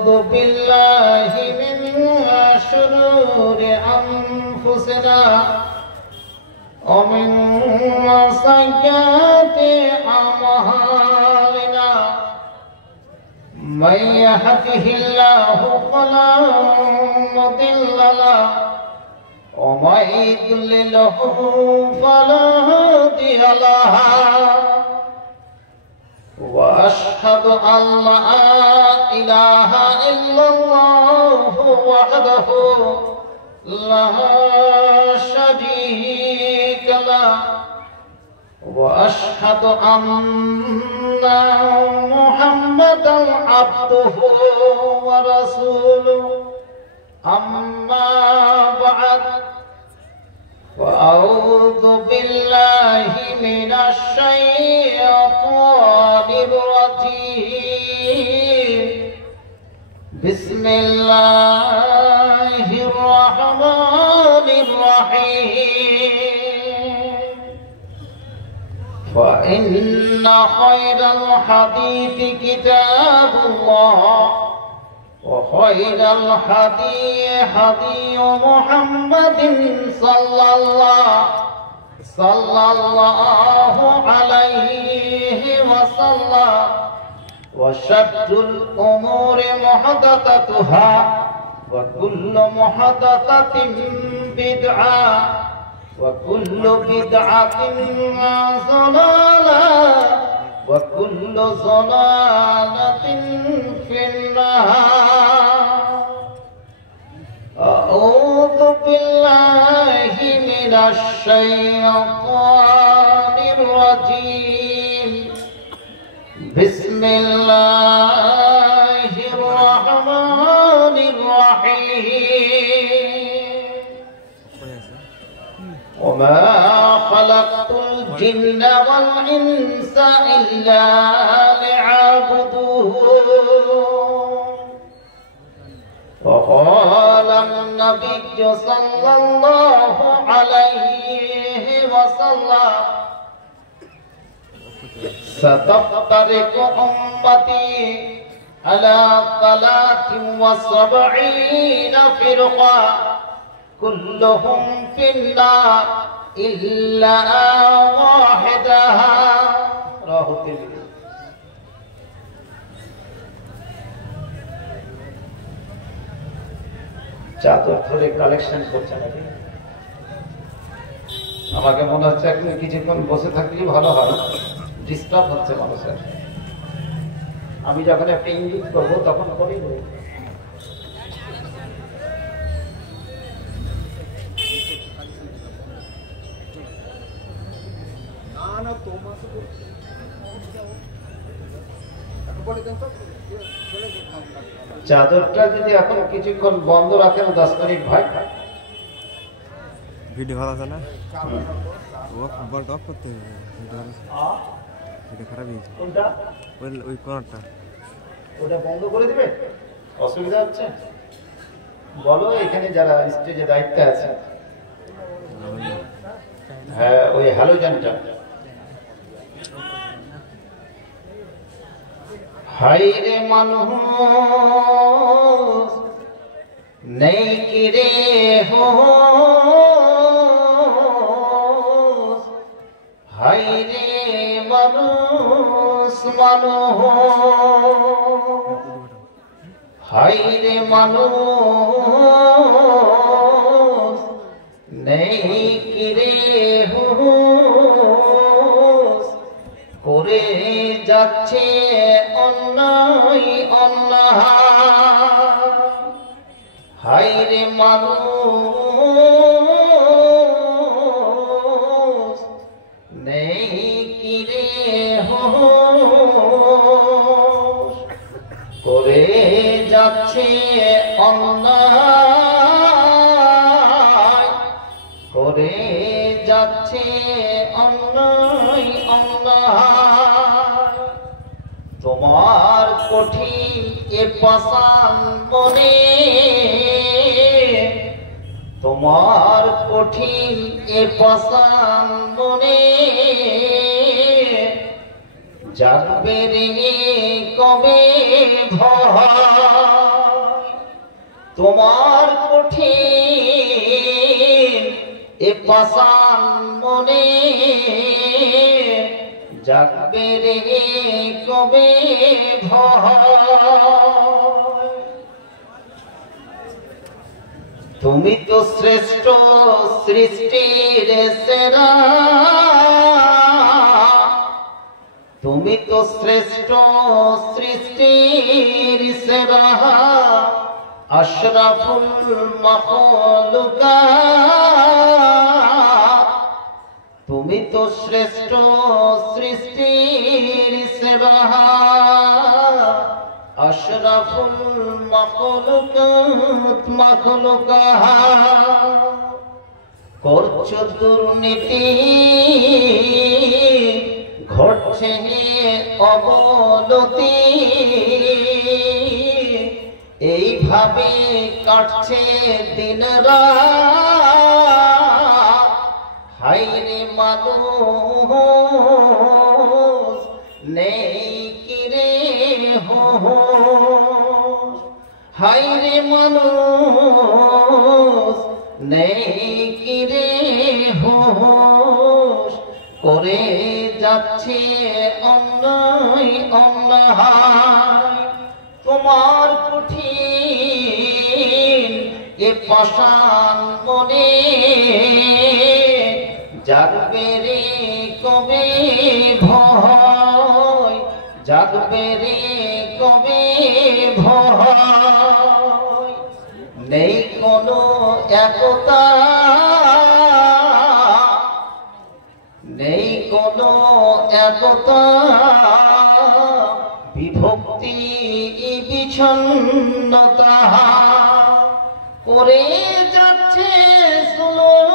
أعوذ بالله من شرور أنفسنا ومن سيئات أعمالنا من يهده الله فلا مضل له ومن يضلله فلا هادي له وأشهد أن لا إله إلا الله وحده لا شريك له وأشهد أن محمدا عبده ورسوله أما بعد فأعوذ بالله من الشيطان الرجيم بسم الله الرحمن الرحيم فإن خير الحديث كتاب الله وخير الهدي هدي محمد صلى الله عليه وسلم وشر الأمور محدثاتها وكل محدثة بدعة وكل بدعة ضلالة وكل ضلالة في النار أعوذ بالله من الشيطان الرجيم بسم الله الرحمن الرحيم وما خلقت الجن والإنس إلا ليعبدون وقال النبي صلى الله عليه وسلم ستفترق أمتي على 73 فرقة كلهم في النار إلا واحدها رواه الترمذي চাদর ধরে কালেকশন করছে নাকি আমাকে মনে হচ্ছে এখন কিছুক্ষণ বসে থাকলেই ভালো হয় ডিস্টার্ব হচ্ছে মানুষের আমি যখন একটা ইঙ্গিত করবো তখন করেই বলবো চাদরটা যদি এখন কিছুক্ষণ বন্ধ রাখেন 10 মিনিট ভাই ভিডিও ভালো আছে না ও বল অফ করতে হবে এটা খারাপ হয়েছে কোনটা ওই কোণাটা ওটা বন্ধ করে দিবে অসুবিধা হচ্ছে বলো এখানে যারা স্টেজে দায়িত্বে আছে হ্যাঁ ওই হ্যালোজেনটা হাইরে মানুষ নেই কি রে হোস হাইরে মানুষ হাইরে মানুষ নেই কি রে হোস করে যাচ্ছে অন্যায় হাইরে মানুষ নেই কি রে হোস করে যাচ্ছে অন্যায় করে যাচ্ছে অন্যায় তোমার কঠিন এ পাষাণ মনে তোমার কঠিন এ পাষাণ মনে জাগবে রে কবে ভয় তোমার কঠিন এ পাষাণ মনে জাগবে রে কবে ভয়। তুমি তো শ্রেষ্ঠ সৃষ্টির সেরা, তুমি তো শ্রেষ্ঠ সৃষ্টির সেরা, আশরাফুল মাখলুকাত। তুমি তো শ্রেষ্ঠ সৃষ্টির সেরা, আশরাফুল মাখলুকাত মাখলুকাত। করছো দুর্নীতি ঘটছে অবনতি, এইভাবে কাটছে দিন রাত। হায়রে মানুষ নেই কিরে হোশ, হায়রে মানুষ নেই কিরে হোশ। করে যাচ্ছে অন্যায় অন্যায়, তোমার কঠিন এ পাষাণ মনে জাগবে রে কবে ভয়, জাগবে রে কবে ভয়। নেই কোনো একতা, নেই কোনো একতা, বিভক্তি বিচ্ছিন্নতা। করে যাচ্ছে জুলুম,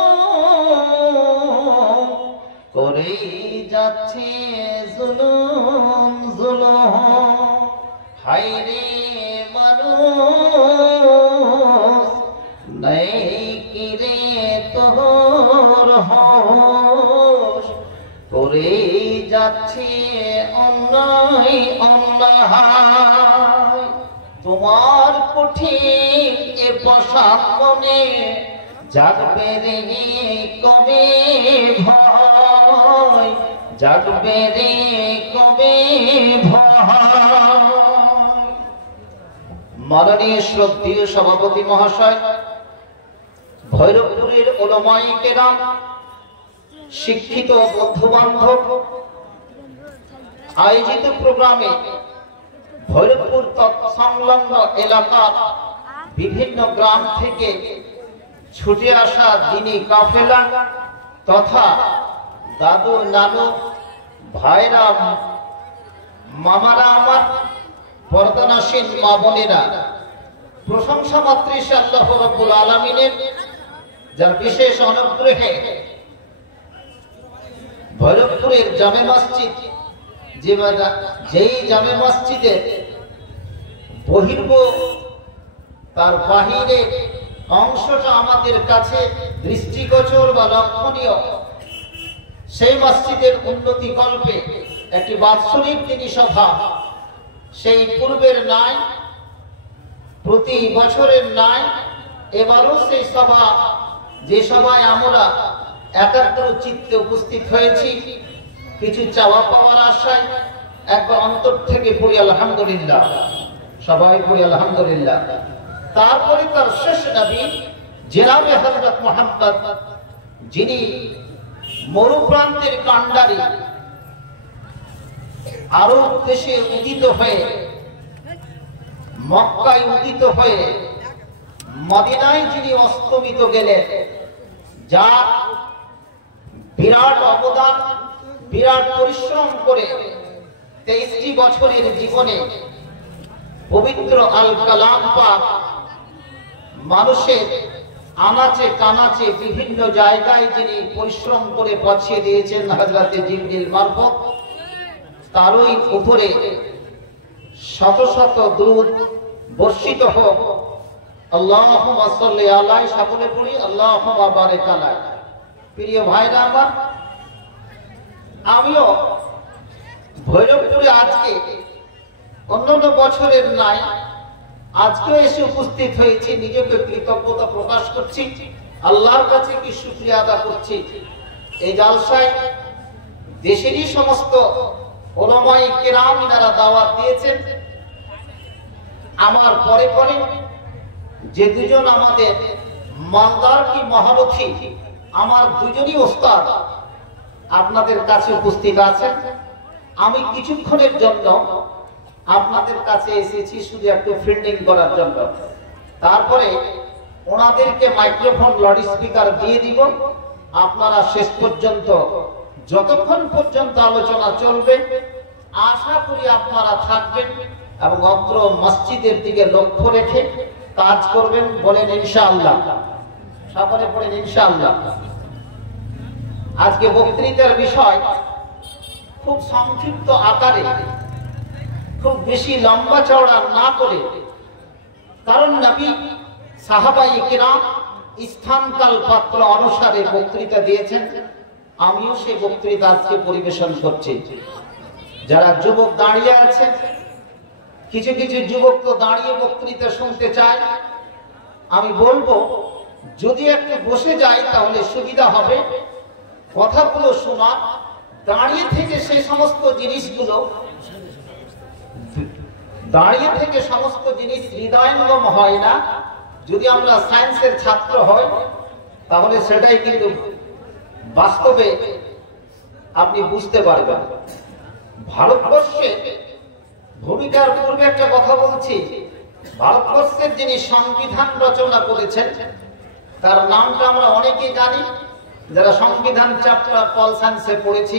করে যাচ্ছে জুলুম জুলুম। হায়রে মানুষ নেই কিরে তোর হোশ। করে যাচ্ছে অন্যায় অন্যায়, তোমার কঠিন এ পাষাণ মনে জাগবে রে কবে ভয়, জাগবে রে কবে ভয়। মাননীয় শ্রদ্ধেয় সভাপতি মহাশয়, ভৈরবপুরের উলামায়ে কেরাম, শিক্ষিত বন্ধু বান্ধব, আয়োজিত প্রোগ্রামে ভৈরবপুর সংলগ্ন এলাকার বিভিন্ন গ্রাম থেকে ছুটে আসা দিনী কাফেলা তথা দাদু নানু ভাইরা মামারা, আমার পর্দানাসীন মা বোনেরা, প্রশংসা মাত্রই আল্লাহ রাব্বুল আলামিনের, যার বিশেষ অনুগ্রহে ভৈরবপুরের জামে মসজিদ, যেই জামে মসজিদে বহির্ভ তার বাহিরের অংশটা আমাদের কাছে দৃষ্টিগোচর বা লক্ষণীয়, সেই মসজিদের উন্নতি কল্পে একটি বাৎসরিক দিনী সভা, সেই পূর্বের নাই প্রতি বছরের নাই এবারও সেই সভা, যে সভায় আমরা একাগ্র চিত্তে উপস্থিত হয়েছি, কিছু চাওয়া পাওয়ার আশায় একবার অন্তর থেকে পড়ি আলহামদুলিল্লাহ, সবাই পড়ি আলহামদুলিল্লাহ। তারপরে তার শেষ নবী জনাবে হযরত মুহাম্মদ, যিনি মরুপ্রান্তের কান্ডারি, আরব দেশে উদিত হয়ে, মক্কায় উদিত হয়ে মদিনায় যিনি অস্তমিত গেলেন, যার বিরাট অবদান, বিরাট পরিশ্রম করে 23টি বছরের জীবনে পবিত্র আল কালাম পাক মানুষের আনাচে কানাচে বিভিন্ন জায়গায় যিনি পরিশ্রম করে পৌঁছে দিয়েছেন হযরতে জিবরিল মারফত, তারই উপরে শত শত দুরূদ বর্ষিত হোক। আল্লাহুম্মা সাল্লি আলাইহি, সকলে পড়ি আল্লাহুম্মা বারিক আলাইহি। প্রিয় ভাইরা আমার, আমিও ভৈরবপুরে আজকে অন্যান্য বছরের নাই আজকেও এসে উপস্থিত হয়েছি, নিজেকে কৃতজ্ঞতা প্রকাশ করছি, আল্লাহর কাছে কি শুকরিয়া আদা করছি। এই জালসায় দেশেরই সমস্ত উলামায়ে কেরাম ইনারা দাওয়াত দিয়েছেন। আমার পরে পরে যে দুজন আমাদের মালদার কি মহারথী, আমার দুজনই ওস্তাদ আপনাদের কাছে উপস্থিত আছেন। আমি কিছুক্ষণের জন্য আপনাদের কাছে এসেছি শুধু একটু ফিল্ডিং করার জন্য, তারপরে ওনাদেরকে মাইক্রোফোন লাউড স্পিকার দিয়ে দিব। আপনারা শেষ পর্যন্ত যতক্ষণ পর্যন্ত আলোচনা চলবে আশা করি আপনারা থাকবেন এবং অত্র মসজিদের দিকে লক্ষ্য রেখে কাজ করবেন। বলেন ইনশাআল্লাহ, সকলে পড়েন ইনশাআল্লাহ। আজকে বক্তৃতার বিষয় খুব সংক্ষিপ্ত আকারে, খুব বেশি লম্বা চওড়া না করে, কারণ নবী সাহাবায়ে কেরাম স্থানকাল পাত্র অনুসারে বক্তৃতা দিয়েছেন। আমিও সেই বক্তৃতা আজকে পরিবেশন করছি। যারা যুবক দাঁড়িয়ে আছেন, কিছু কিছু যুবক তো দাঁড়িয়ে বক্তৃতা শুনতে চায়, আমি বলবো যদি একটু বসে যায় তাহলে সুবিধা হবে কথাগুলো শোনা। দাঁড়িয়ে থেকে সেই সমস্ত জিনিসগুলো, দাঁড়িয়ে থেকে সমস্ত জিনিস হৃদয়ঙ্গম হয় না। যদি আমরা সায়েন্সের ছাত্র হই তাহলে সেটাই কিন্তু বাস্তবে আপনি বুঝতে পারবেন। ভারতবর্ষে ভূমিকার পূর্বে একটা কথা বলছি, ভারতবর্ষের যিনি সংবিধান রচনা করেছেন তার নামটা আমরা অনেকেই জানি, যারা সংবিধান চ্যাপ্টার পল সায়েন্সে পড়েছি,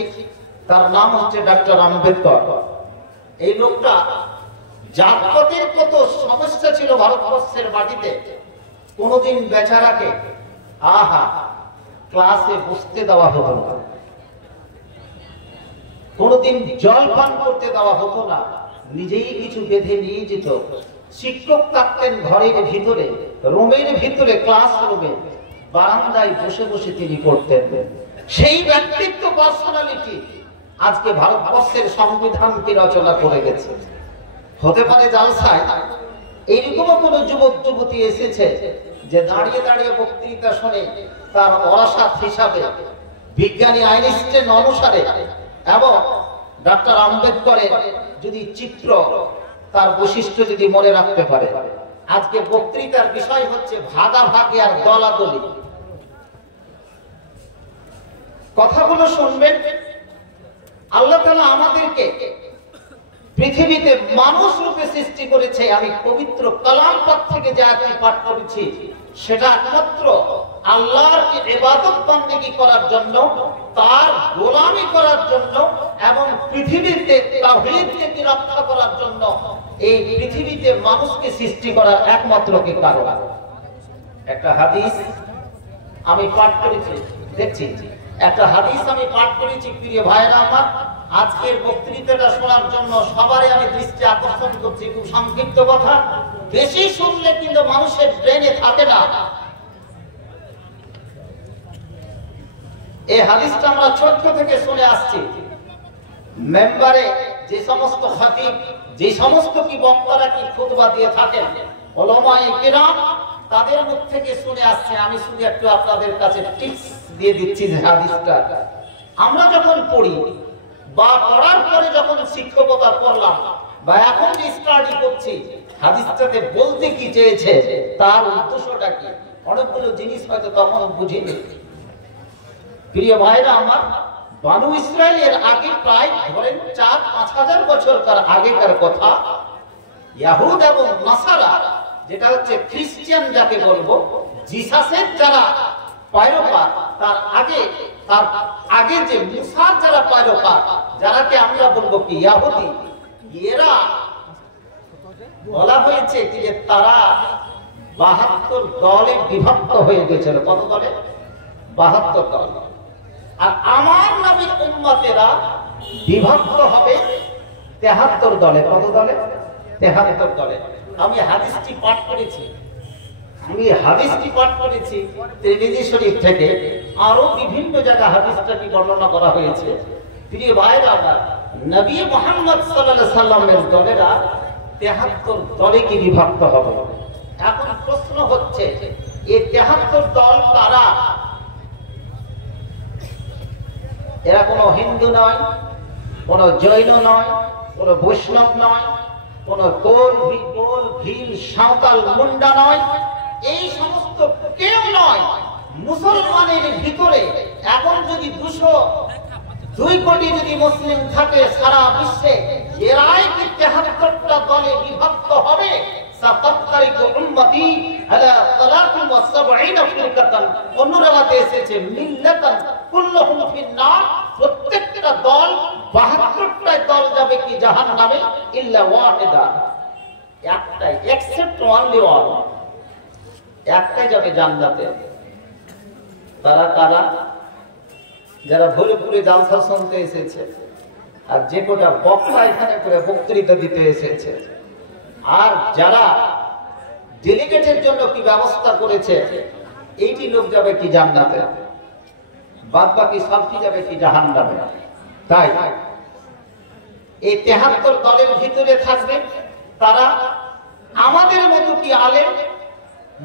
তার নাম হচ্ছে ডক্টর আম্বেদকর। এই লোকটা জাতপাতের কত সমস্যা ছিল ভারতবর্ষের মাটিতে, কোনদিন বেচারাকে ক্লাসে বসতে দেওয়া হতো না, কোনদিন জল পান করতে দেওয়া হতো না, নিজেই কিছু বেঁধে নিয়ে যেত। শিক্ষক থাকতেন ঘরের ভিতরে, রুমের ভিতরে, ক্লাসরুমে, বারান্দায় বসে বসে তিনি পড়তেন। সেই ব্যক্তিত্ব, পার্সোনালিটি আজকে ভারতবর্ষের সংবিধানকে রচনা করে গেছে। হতে পারে জালসায় এইরকমও কোন যুবক যুবতী এসেছে যে দাঁড়িয়ে দাঁড়িয়ে বক্তৃতা শুনে তার অরাসাত হিসাবে বিজ্ঞানী আইনস্টাইন অনুসারে এবং ডক্টর আম্বেদকরের যদি চিত্র, তার বৈশিষ্ট্য যদি মনে রাখতে পারে। আজকে বক্তৃতার বিষয় হচ্ছে ভাগাভাগি আর দলাদলি। কথাগুলো শুনবেন। আল্লাহ তাআলা আমাদেরকে পৃথিবীতে মানুষ রূপে সৃষ্টি করেছে। আমি পবিত্র কালাম পাক থেকে যে আয়াতটি পাঠ করেছি সেটা একমাত্র আল্লাহর ইবাদত বান্দেগী করার জন্য, তার গোলামি করার জন্য এবং পৃথিবীতে তাওহীদকে রক্ষা করার জন্য। এই পৃথিবীতে মানুষকে সৃষ্টি করার একমাত্র কে কারণ। একটা হাদিস আমি পাঠ করেছি, দেখছি একটা হাদিস আমি পাঠ করেছি। প্রিয় ভাইরা আমার, আজকের বক্তৃতাটা শোনার জন্য সবারই আমি দৃষ্টি আকর্ষণ করছি। খুব সংক্ষিপ্ত কথা, বেশি শুনলে কিন্তু মানুষের ব্রেনে থাকে না। এই হাদিসটা আমরা ছোট থেকে শুনে আসছি। মেম্বারে যে সমস্ত খতিব, যে সমস্ত কি বক্তারা কি খুতবা দিয়ে থাকেন, উলামায়ে কিরাম, তাদের মুখ থেকে শুনে আসছে। আমি শুধু একটু আপনাদের কাছে টিপস দিয়ে দিচ্ছি যে হাদিসটা আমরা যখন পড়ি বা পড়ার পরে যখন শিক্ষকতা করলাম বা এখন যে স্টাডি করছি, হাদিসটাতে বলতে কি চেয়েছে, তার উদ্দেশ্যটা কি, অনেকগুলো জিনিস হয়তো তখন বুঝিনি। প্রিয় ভাইরা আমার, বানু ইসরায়েলের আগে প্রায় ধরেন ৪-৫ হাজার বছরকার আগেকার কথা, ইয়াহুদ এবং নাসারা, যেটা হচ্ছে খ্রিস্টান যাকে বলবো, জিসাসের যারা পাইরোকার, তার আগে যে মুসার যারা পাইরোকার, যারাকে আমরা বলবো কি ইয়াহুদি, এরা বলা হয়েছে যে তারা ৭২ দলে বিভক্ত হয়ে গেছিল। কত দলে? ৭২ দল। আর আমার নবীর উম্মতেরা বিভক্ত হবে ৭৩ দলে। কত দলে? ৭৩ দলে। আমি হাদিসটি পাঠ করেছি, তিরমিজি শরীফ থেকে, আরো বিভিন্ন জায়গায় হাদিসটাকে বর্ণনা করা হয়েছে। প্রিয় ভাইরা আমার, নবী মুহাম্মদ সাল্লাল্লাহু আলাইহি সাল্লামের দলেরা 73 দলে কি বিভক্ত হবে। এখন প্রশ্ন হচ্ছে এই 73 দল কারা? এরা কোনো হিন্দু নয়, কোনো জৈন নয়, কোনো বৈষ্ণব নয়, কোনো কোল ভিল সাঁওতাল মুন্ডা নয়, এই সমস্ত কেউ নয়। মুসলমানের ভিতরে এখন যদি 202 কোটি যদি মুসলিম থাকে সারা বিশ্বে, এরাই কি 73টা দলে বিভক্ত হবে? সাতাত্তারিকু উম্মতি আলা 73 ফিরকাতান, অন্য রাতে এসেছে মিল্লাতান কুল্লুহুম ফিন্নার, প্রত্যেকটা দল 72টা দল যাবে কি জাহান্নামে, ইল্লা ওয়াহিদা, একটাই, এক্সেপ্ট অনলি ওয়ান, একটাই যাবে জান্নাতে। তারা কারা? যারা ভোরপুরে জালসা শুনতে এসেছে আর যে কোটা বক্তা এখানে করে বক্তৃতা দিতে এসেছে, আর যারা ডেলিগেটের জন্য কি ব্যবস্থা করেছে, এইটি লোক যাবে কি জান্নাতে, বাদ বাকি সব কি যাবে কি জাহান্নামে। তাই এই 73 দলের ভিতরে থাকবে তারা আমাদের মতো কি আলেম,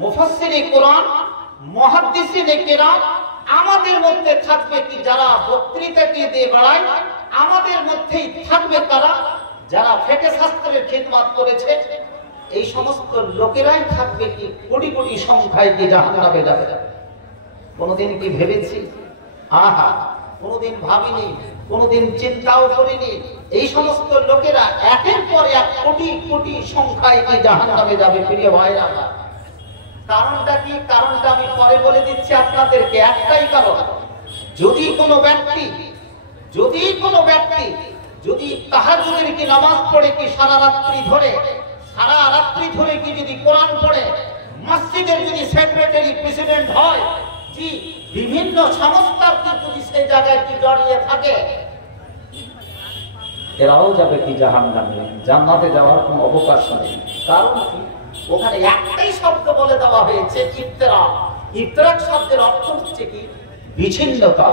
মুফাসসিরে কোরআন, মুহাদ্দিসিনে কেরাম, আমাদের মধ্যে থাকবে কি যারা বক্তৃতা দিয়ে বেড়ায়, আমাদের মধ্যেই থাকবে তারা যারা ফেকে শাস্ত্রের খিদমত করেছে, এই সমস্ত লোকেরাই থাকবে কি কোটি কোটি সংখ্যায় কি জাহান্নামে যাবে। কোনদিন কি ভেবেছি? আহা, কোনদিন ভাবিনি, কোনদিন চিন্তাও করিনি এই সমস্ত লোকেরা একের পর এক কোটি কোটি সংখ্যায় কি জাহান্নামে যাবে। প্রিয় ভাইরা, কারণটা কি? কারণটা আমি পরে বলে দিচ্ছি আপনাদেরকে। একটাই কারণ, যদি কোনো ব্যক্তি যদি তাহাজ্জুদের কি নামাজ পড়ে কি সারা রাত্রি ধরে কি যদি কোরআন পড়ে, মসজিদের যদি সেক্রেটারি প্রেসিডেন্ট হয়, জি বিভিন্ন সংস্থার যদি সেই জায়গায় কি জড়িয়ে থাকে, এরাও যাবে কি জাহান্নামে, জান্নাতে যাওয়ার কোনো অবকাশ নেই। কারণ কি? ওখানে একটাই শব্দ বলে দেওয়া হয়েছে, ইফতিরাক। ইফতিরাক শব্দের অর্থ হচ্ছে কি? বিচ্ছিন্নতা,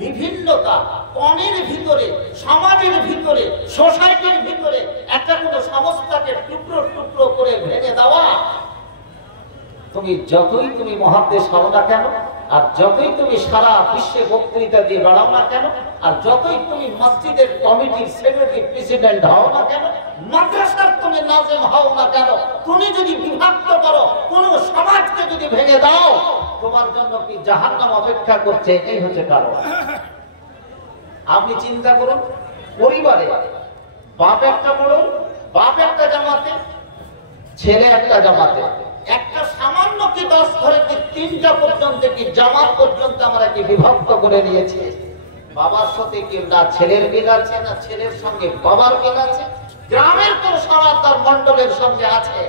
বিভিন্নতা। কমের ভিতরে, সমাজের ভিতরে, সোসাইটির ভিতরে একটা কোনো সংস্থাকে টুকরো টুকরো করে ভেঙে দেওয়া। তুমি যতই তুমি মহাদেশ হও না কেন, আর যতই তুমি সারা বিশ্বে বক্তৃতা দিয়ে বেড়াও না কেন, আর যতই তুমি মসজিদের কমিটির সেক্রেটারি প্রেসিডেন্ট হও না কেন, মাদ্রাসার তুমি নাজেম হও না কেন, তুমি যদি বিভক্ত করো, কোন সমাজকে যদি ভেঙে দাও, তোমার জন্য কি জাহান্নাম অপেক্ষা করছে। এই হচ্ছে কারণ। আপনি চিন্তা করুন, পরিবারে বাপ একটা বড়, বাপ একটা জামাতে, ছেলে একটা জামাতে, একটা সামান্য কি 10 ধরে কি 3টা পর্যন্ত কি জামাত পর্যন্ত আমরা কি বিভক্ত করে নিয়েছি। বাবার সাথে কি না ছেলের মিল আছে, না ছেলের সঙ্গে বাবার মিল আছে, গ্রামের কোন সনাতন মণ্ডলের সঙ্গে আছে।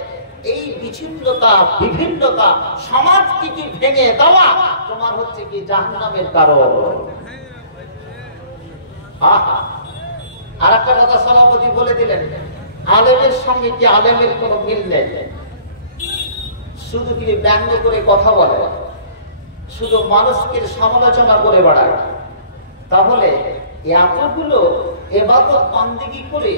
এই বিচ্ছিন্নতা, বিভিন্নতা সমাজ কি ভেঙে দেওয়া তোমার হচ্ছে কি জাহান্নামের কারণ। আর একটা কথা সভাপতি বলে দিলেন, আলেমের সঙ্গে কি আলেমের কোন মিল নেই, শুধু কি ব্যঙ্গ করে কথা বলে, শুধু মানুষকে সমালোচনা করে বেড়ায়। তাহলে এতগুলো ইবাদত বান্দেগী করে,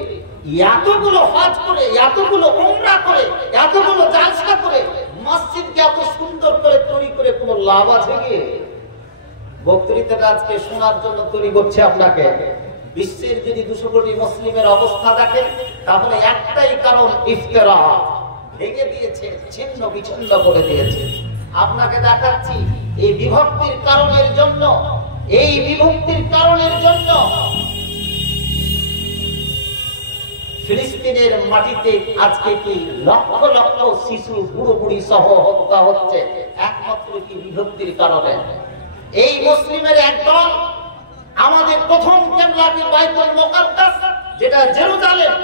এতগুলো হজ করে, এতগুলো উমরা করে, এতগুলো জালসা করে, মসজিদকে এত সুন্দর করে তৈরি করে কোনো লাভ আছে কি? বক্তৃতাটা আজকে শোনার জন্য তৈরি করছে আপনাকে। বিশ্বের যদি 200 কোটি মুসলিমের অবস্থা দেখেন, তাহলে একটাই কারণ, ইফতিরাক। ভেঙে দিয়েছে, ছিন্ন বিচ্ছিন্ন করে দিয়েছে। আপনাকে দেখাচ্ছি এই বিভক্তির কারণের জন্য, ফিলিস্তিনের মাটিতে আজকে কি লক্ষ লক্ষ শিশু, বুড়ো বুড়ি সহ হত্যা হচ্ছে, একমাত্র কি বিভক্তির কারণে। এই মুসলিমের একদল আমাদের প্রথম কিবলা কি বাইতুল মুকাদ্দাস, যেটা জেরুজালেম,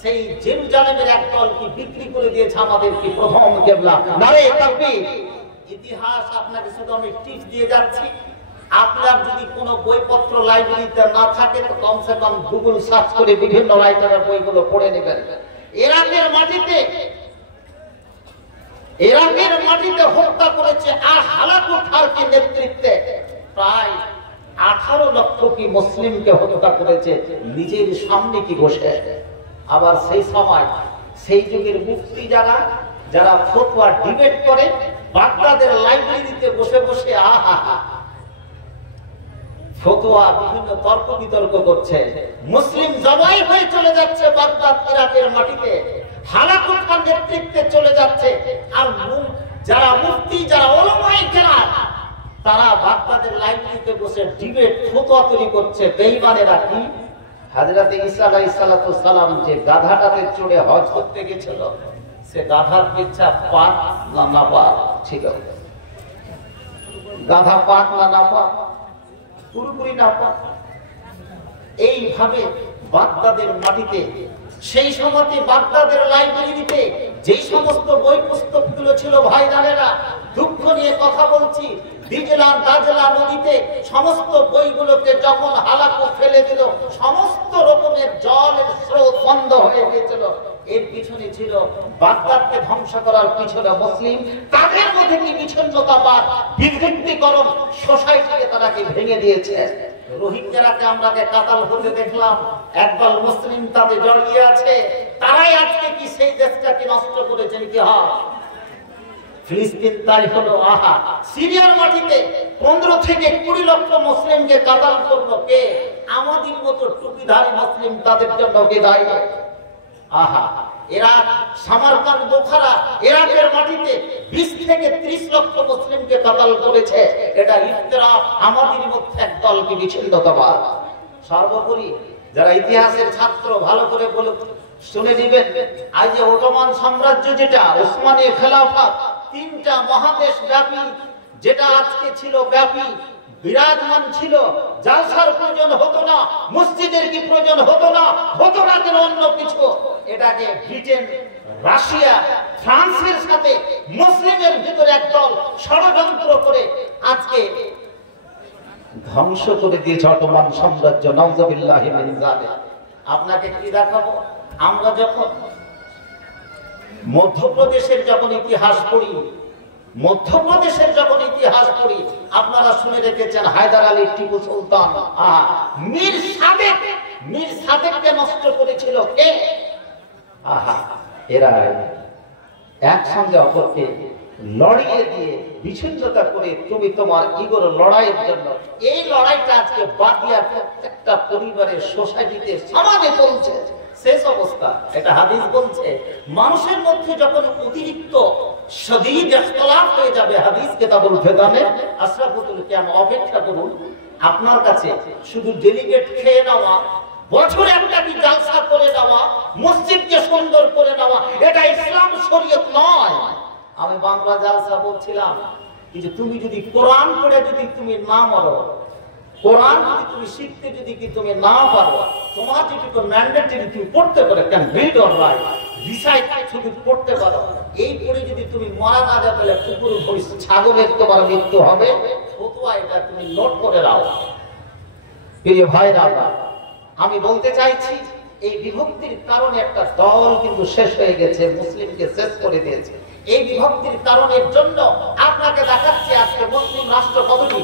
সেই জেরুজালেমের একদল কি বিক্রি করে দিয়েছে আমাদের কি প্রথম কিবলা। নারে তাকবীর। ইতিহাস আপনাকে শুধু আমি টিপস দিয়ে যাচ্ছি। আপনার যদি কোনো বইপত্র লাইব্রেরিতে না থাকে, তো কমসে কম গুগল সার্চ করে বিভিন্ন রাইটারের বইগুলো পড়ে নেবেন। ইরাকের মাটিতে হত্যা করেছে আর হালাকুল খারকির নেতৃত্বে প্রায় 18 লক্ষ কি মুসলিমকে হত্যা করেছে নিজের সামনে কি বসে। আবার সেই সময় সেই যুগের মুফতি যারা যারা ফতোয়া ডিবেট করে বাগদাদের লাইব্রেরিতে বসে বসে ফতোয়া বিভিন্ন তর্ক বিতর্ক করছে। মুসলিম জবাই হয়ে চলে যাচ্ছে বাগদাদ ইরাকের মাটিতে, হালাকুল খান নেতৃত্বে চলে যাচ্ছে। আর যারা মুফতি যারা উলামায়ে কেরাম তারা বাগদাদের লাইব্রেরিতে বসে ডিবেট ফতোয়া তৈরি করছে। বেঈমানেরা কি? হযরত ঈসা আলাইহিস সালাতু সালাম যে গাধাটাতে চড়ে হজ করতে গেছিল, সে গাধার পিচ্ছা পাক না নাপাক ছিল? গাধা পাক না নাপাক? পুরোপুরি নাপাক। এইভাবে বাগদাদের মাটিতে সেই সময়তে বাগদাদের লাইব্রেরিতে যেই সমস্ত বই পুস্তকগুলো ছিল, ভাইরালেরা দুঃখ নিয়ে কথা বলছি, দিজলা দাজলা নদীতে সমস্ত বইগুলোকে যখন হালাকু ফেলে দিল, সমস্ত রকমের জলের স্রোত বন্ধ হয়ে গিয়েছিল। এর পিছনে ছিল বাগদাদকে ধ্বংস করার পিছনে মুসলিম, তাদের মধ্যে কি বিচ্ছিন্নতাবাদ, বিভক্তিকরণ, সোসাইটিকে তারা কি ভেঙে দিয়েছে। রোহিঙ্গারাকে আমরা কাতাল হতে দেখলাম, একদল মুসলিম তাতে জড়িয়ে আছে, তারাই আজকে কি সেই দেশটাকে নষ্ট করেছে কি? হয় ফিলিস্তিন তাই হলো সিরিয়ার মাটিতে 15 থেকে 20 লক্ষ মুসলিমকে কাতাল করলো কে? আমাদের মতো টুপিধারী মুসলিম তাদের জন্য কে দায়ী? ইরাক, সামারকান্দ, বোখারা, ইরাকের মাটিতে 20 থেকে 30 লক্ষ মুসলিমকে কাতাল করেছে। এটা ইফতিরা, আমাদের মধ্যে একদলকে বিচ্ছিন্নতাবাদ। সর্বোপরি যারা ইতিহাসের ছাত্র ভালো করে বলে শুনে নেবেন, আজ যে ওটোমান সাম্রাজ্য, যেটা ওসমানী খেলাফত, 3টা মহাদেশ ব্যাপী, যেটা আজকে ছিল ব্যাপী বিরাজমান ছিল, জালসার প্রয়োজন হতো না, মসজিদের কি প্রয়োজন হতো না, হতো না কেন অন্য কিছু? এটাকে ব্রিটেন, রাশিয়া, ফ্রান্সের সাথে মুসলিমের ভিতরে একদল ষড়যন্ত্র করে আজকে ধ্বংস করে দিয়েছে অটোমান সাম্রাজ্য। নাউযুবিল্লাহি মিন যালিক। আপনাকে কি দেখাবো? আমরা যখন মধ্যপ্রদেশের যখন ইতিহাস পড়ি, আপনারা শুনে রেখেছেন হায়দার আলী, টিপু সুলতান, মীর সাদেককে নষ্ট করেছিল কে? এরা একসঙ্গে অপরকে লড়িয়ে দিয়ে বিচ্ছিন্নতা করে তুমি তোমার ইগোর লড়াইয়ের জন্য, এই লড়াইটা আজকে বাদিয়া প্রত্যেকটা পরিবারের, সোসাইটিতে, সমাজে চলছে। শেষ অবস্থা, এটা হাদিস বলছে, মানুষের মধ্যে যখন অতিরিক্ত শদীদ ইখতিলাফ হয়ে যাবে, হাদিস কিতাবুল ফিতানে আশরাফুল কিয়াম, অপেক্ষা করুন, আপনার কাছে শুধু ডেলিগেট খেয়ে নেওয়া, বছরে একটা কি জালসা করে নেওয়া, মসজিদকে সুন্দর করে নেওয়া, এটা ইসলাম শরীয়ত নয়। আমি বাংলা জালসা বলছিলাম, কিন্তু তুমি যদি কোরআন পড়ে যদি তুমি না মরো, কোরআন যদি তুমি শিখতে যদি কি তুমি না পারো, তোমার যদি তো ম্যান্ডেটরি তুমি পড়তে পারো, can read or right, recite শুধু পড়তে পারো, এই পড়ে যদি তুমি মারা না যাও, তাহলে কুকুর ভবিষ্যৎ ছাগলের তোমার মৃত্যু হবে। ফতোয়া এটা তুমি নোট করে নাও। প্রিয় ভাইরা, আমি বলতে চাইছি, এই বিভক্তির কারণে একটা দল কিন্তু শেষ হয়ে গেছে, মুসলিমকে শেষ করে দিয়েছে। এই বিভক্তির কারণের জন্য আপনাকে দেখাচ্ছে আজকে মুসলিম রাষ্ট্র কতটি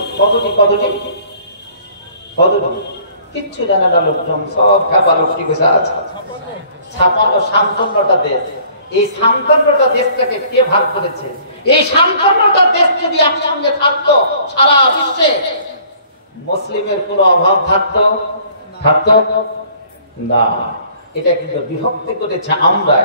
কিচ্ছু জানে না লোকজন, সব খাপালোকটি বসে আছে। 57টা দেশ, এই 57টা দেশটাকে কে ভাগ করেছে? এই 57টা দেশ যদি একসঙ্গে থাকতো, সারা বিশ্বে মুসলিমের কোনো অভাব থাকতো না। এটা কিন্তু বিভক্তি করেছে আমরা,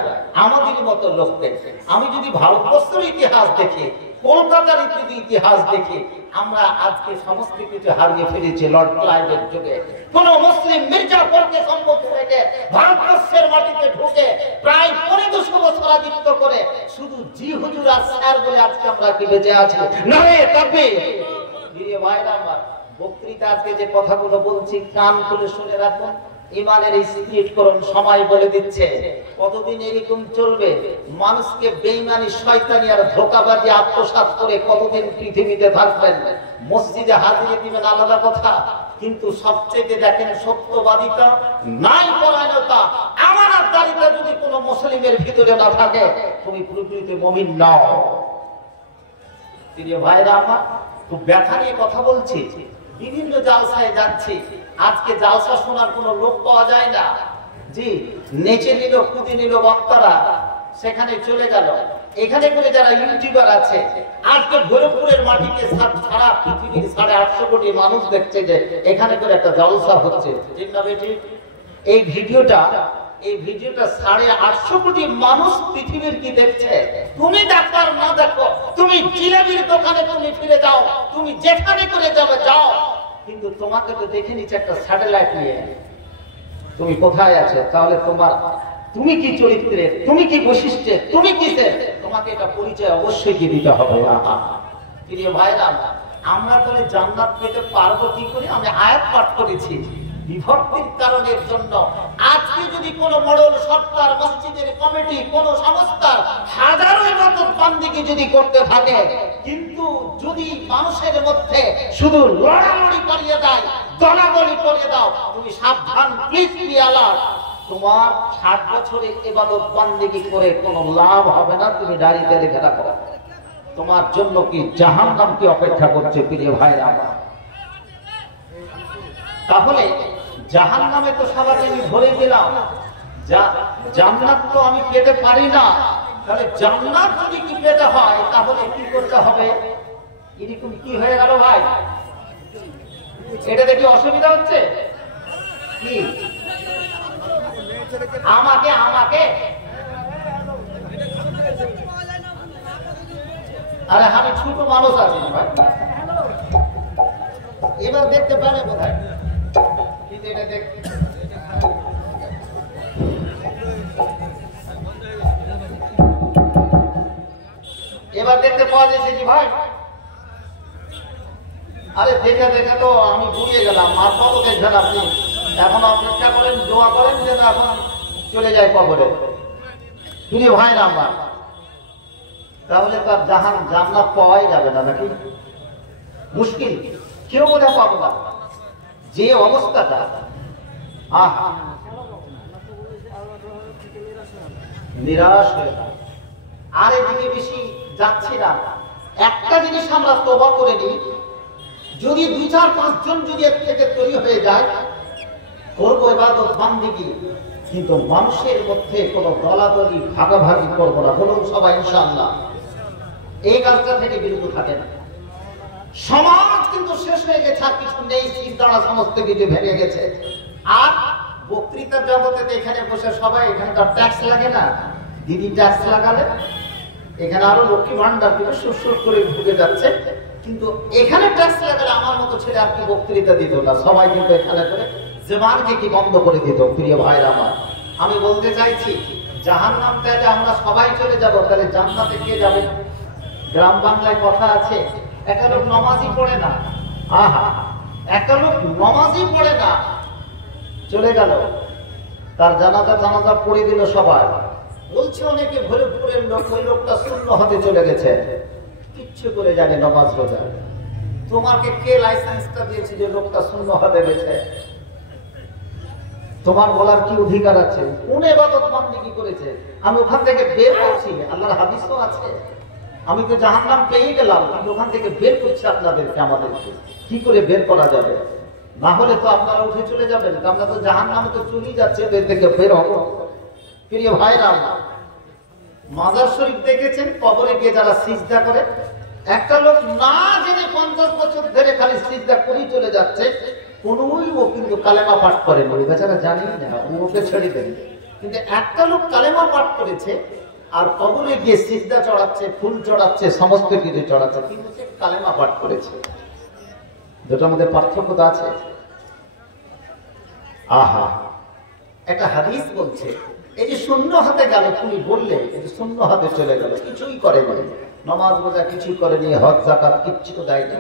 আমাদের মতো লোককে। আমি যদি ভারতবর্ষের ইতিহাস দেখি, কলকাতার ইতিহাস দেখি, আমরা আজকে সমস্ত কিছু হারিয়ে ফেলেছি লর্ড ক্লাইভের যুগে। কোন মুসলিম মির্জাফরকে সম্মুখ থেকে ভারতবর্ষের মাটিতে ঢুকে প্রায় 1500 বছর রাজত্ব করে শুধু জি হুজুর আর স্যার বলে আজকে আমরা কি বেঁচে আছি? নারে তাকবীর! প্রিয় ভাইরা আমার, বক্তৃতা আজকে যে কথাগুলো বলছি কান খুলে শুনে রাখুন। ইমানের স্পিরিটকরণ সময় বলে দিচ্ছে, কতদিন এরকম চলবে? মানুষকে বেঈমানি, শয়তানি আর ধোঁকাবাজি আত্মসাৎ করে কতদিন পৃথিবীতে থাকবেন? মসজিদে হাজিরি দিবেন আলাদা কথা, কিন্তু সবচেয়ে দেখেন সত্যবাদিতা, নাই পরায়ণতা, আমানতদারিতা যদি কোনো মুসলিমের ভিতরে না থাকে, তুমি পুরোপুরিতে মুমিন নও। প্রিয় ভাইরা আমার, খুব ব্যথা নিয়ে কথা বলছি। বিভিন্ন জালসায় যাচ্ছি, আজকে জালসা শোনার কোনো লোক পাওয়া যায় না। জি নেচে নিল কুদি নিল বক্তারা, সেখানে চলে গেল। এখানে করে যারা ইউটিউবার আছে, আজকে গোরখপুরের মাটিতে সারা পৃথিবীর 850 কোটি মানুষ দেখছে যে এখানে করে একটা জলসা হচ্ছে, ঠিক না বেটি? এই ভিডিওটা 850 কোটি মানুষ পৃথিবীর কি দেখছে? তুমি ডাক্তার না দেখো, তুমি জিলেবির দোকানে তুমি ফিরে যাও, তুমি যেখানে করে যাবে যাও, কিন্তু তোমাকে তো দেখে নিচ্ছে একটা স্যাটেলাইট নিয়ে। তুমি কোথায় আছো? তাহলে তুমি কি চরিত্রে, তুমি কি বৈশিষ্ট্যে, তুমি কিসে, তোমাকে এটা পরিচয় অবশ্যই কি দিতে হবে। প্রিয় ভাইরা, আমরা তাহলে জান্নাত পেতে পারবো কি করে? আমি আয়াত পাঠ করেছি বিভক্তির কারণের জন্য। আজকে যদি কোন মোড়ল সরকার, মসজিদের কমিটি, কোন সংস্থার হাজারো ইবাদত বান্দিগি যদি করতে থাকে, কিন্তু যদি মানুষের মধ্যে শুধু লড়ালড়ি করিয়ে দেয়, দলাদলি করিয়ে দাও, তুমি সাবধান, প্লিজ বি অ্যালার্ট। তোমার 60 বছরে ইবাদত বান্দিগি করে কোনো লাভ হবে না, তুমি দাঁড়িয়ে রেখে রাখো। তোমার জন্য কি জাহান্নাম কি অপেক্ষা করছে প্রিয় ভাইরা? তাহলে জাহান্নামে তো সবাই আমি ধরে দিলাম, জান্নাত তো আমি পেতে পারি না। তাহলে জান্নাত যদি কি পেতে হয় তাহলে কি করতে হবে? এরকম কি হয়ে গেল ভাই? এটা দেখি অসুবিধা হচ্ছে কি? আমাকে আরে আমি ছোট মানুষ আছি ভাই, এবার দেখতে পারে কোথায়? এবার দেখতে পাওয়া যাচ্ছে কি ভাই? আরে দেখে দেখে তো আমি ঘুরিয়ে গেলাম, আর কত দেখবেন আপনি? এখন অপেক্ষা করেন, দোয়া করেন যেন এখন চলে যায় কবরে। তুমি ভাই না আমার, তাহলে তার জান্নাত পাওয়াই যাবে না নাকি? মুশকিল, কেউ বোধ পাবো না। যে অবস্থাটা, নিরাশ হয়ে যায়। আর এদিকে বেশি যাচ্ছি না। একটা জিনিস আমরা তওবা করে নিই, যদি 2-4-5 জন যদি এর থেকে তৈরি হয়ে যায়, করবো ইবাদত বান্দিগি, কিন্তু মানুষের মধ্যে কোনো দলাদলি ভাগাভাগি করবো না। বলুন সবাই ইনশাআল্লাহ। এই কাজটা থেকে বিরত থাকে না। সমাজ কিন্তু শেষ হয়ে গেছে, আর কিছু নেই, চিন্তারা সমস্ত কিছু ভেঙে গেছে। আর বক্তৃতার জগতে এখানে বসে সবাই, এখানে তো ট্যাক্স লাগে না, দিদি ট্যাক্স লাগালে এখানে আরো লক্ষ্মী ভান্ডার থেকে সুর করে ঢুকে যাচ্ছে, কিন্তু এখানে ট্যাক্স লাগালে আমার মতো ছেলে আর কি বক্তৃতা দিত না। সবাই কিন্তু এখানে করে জবানকে কি বন্ধ করে দিত। প্রিয় ভাইরা আমার, আমি বলতে চাইছি জাহান্নাম তাহলে আমরা সবাই চলে যাব, তাহলে জান্নাতে কে যাবে? গ্রাম বাংলায় কথা আছে, একটা লোক নামাজই পড়ে না, একটা লোক নামাজই পড়ে না, চলে গেল, তার জানাজা পড়ে দিল সবাই। বলছে অনেকে ভৈরবপুরের লোক, ওই লোকটা শূন্য হতে চলে গেছে, কিচ্ছু করে জানে নামাজ রোজা। তোমাকে কে লাইসেন্সটা দিয়েছে যে লোকটা শূন্য হতে গেছে? তোমার বলার কি অধিকার আছে? কোন ইবাদত বান্দিগি করেছে? আমি ওখান থেকে বের করছি, আল্লাহর হাদিসও আছে। আমি তো জাহান্নাম পেয়ে গেলাম, কিন্তু ওখান থেকে বের করছি আপনাদেরকে। আমাদেরকে কি করে বের করা যাবে? না হলে তো আপনারা উঠে চলে যাবেন, আমরা তো জাহান্নামে তো চলেই যাচ্ছে, বের থেকে বের হবো। প্রিয় ভাইরা, মাজার শরীফ দেখেছেন, কবরে গিয়ে যারা সিজদা করে, একটা লোক না জেনে 50 বছর ধরে খালি সিজদা করেই চলে যাচ্ছে, কোনোই ও কিন্তু কালেমা পাঠ করেন, ওই বেচারা জানি না, ওকে ছেড়ে দেন। কিন্তু একটা লোক কালেমা পাঠ করেছে আর কবরে গিয়ে সিজদা চড়াচ্ছে, ফুল চড়াচ্ছে, সমস্ত কিছু চড়াচ্ছে, কিন্তু সে কালেমা পাঠ করেছে। দুটোর মধ্যে পার্থক্য তো আছে। একটা হাদিস বলছে, এই যে শূন্য হাতে গেল, তুমি বললে এই যে শূন্য হাতে চলে গেল, কিছুই করেনি, নামাজ রোজা কিছুই করেনি, হজ যাকাত কিচ্ছু দেয়নি,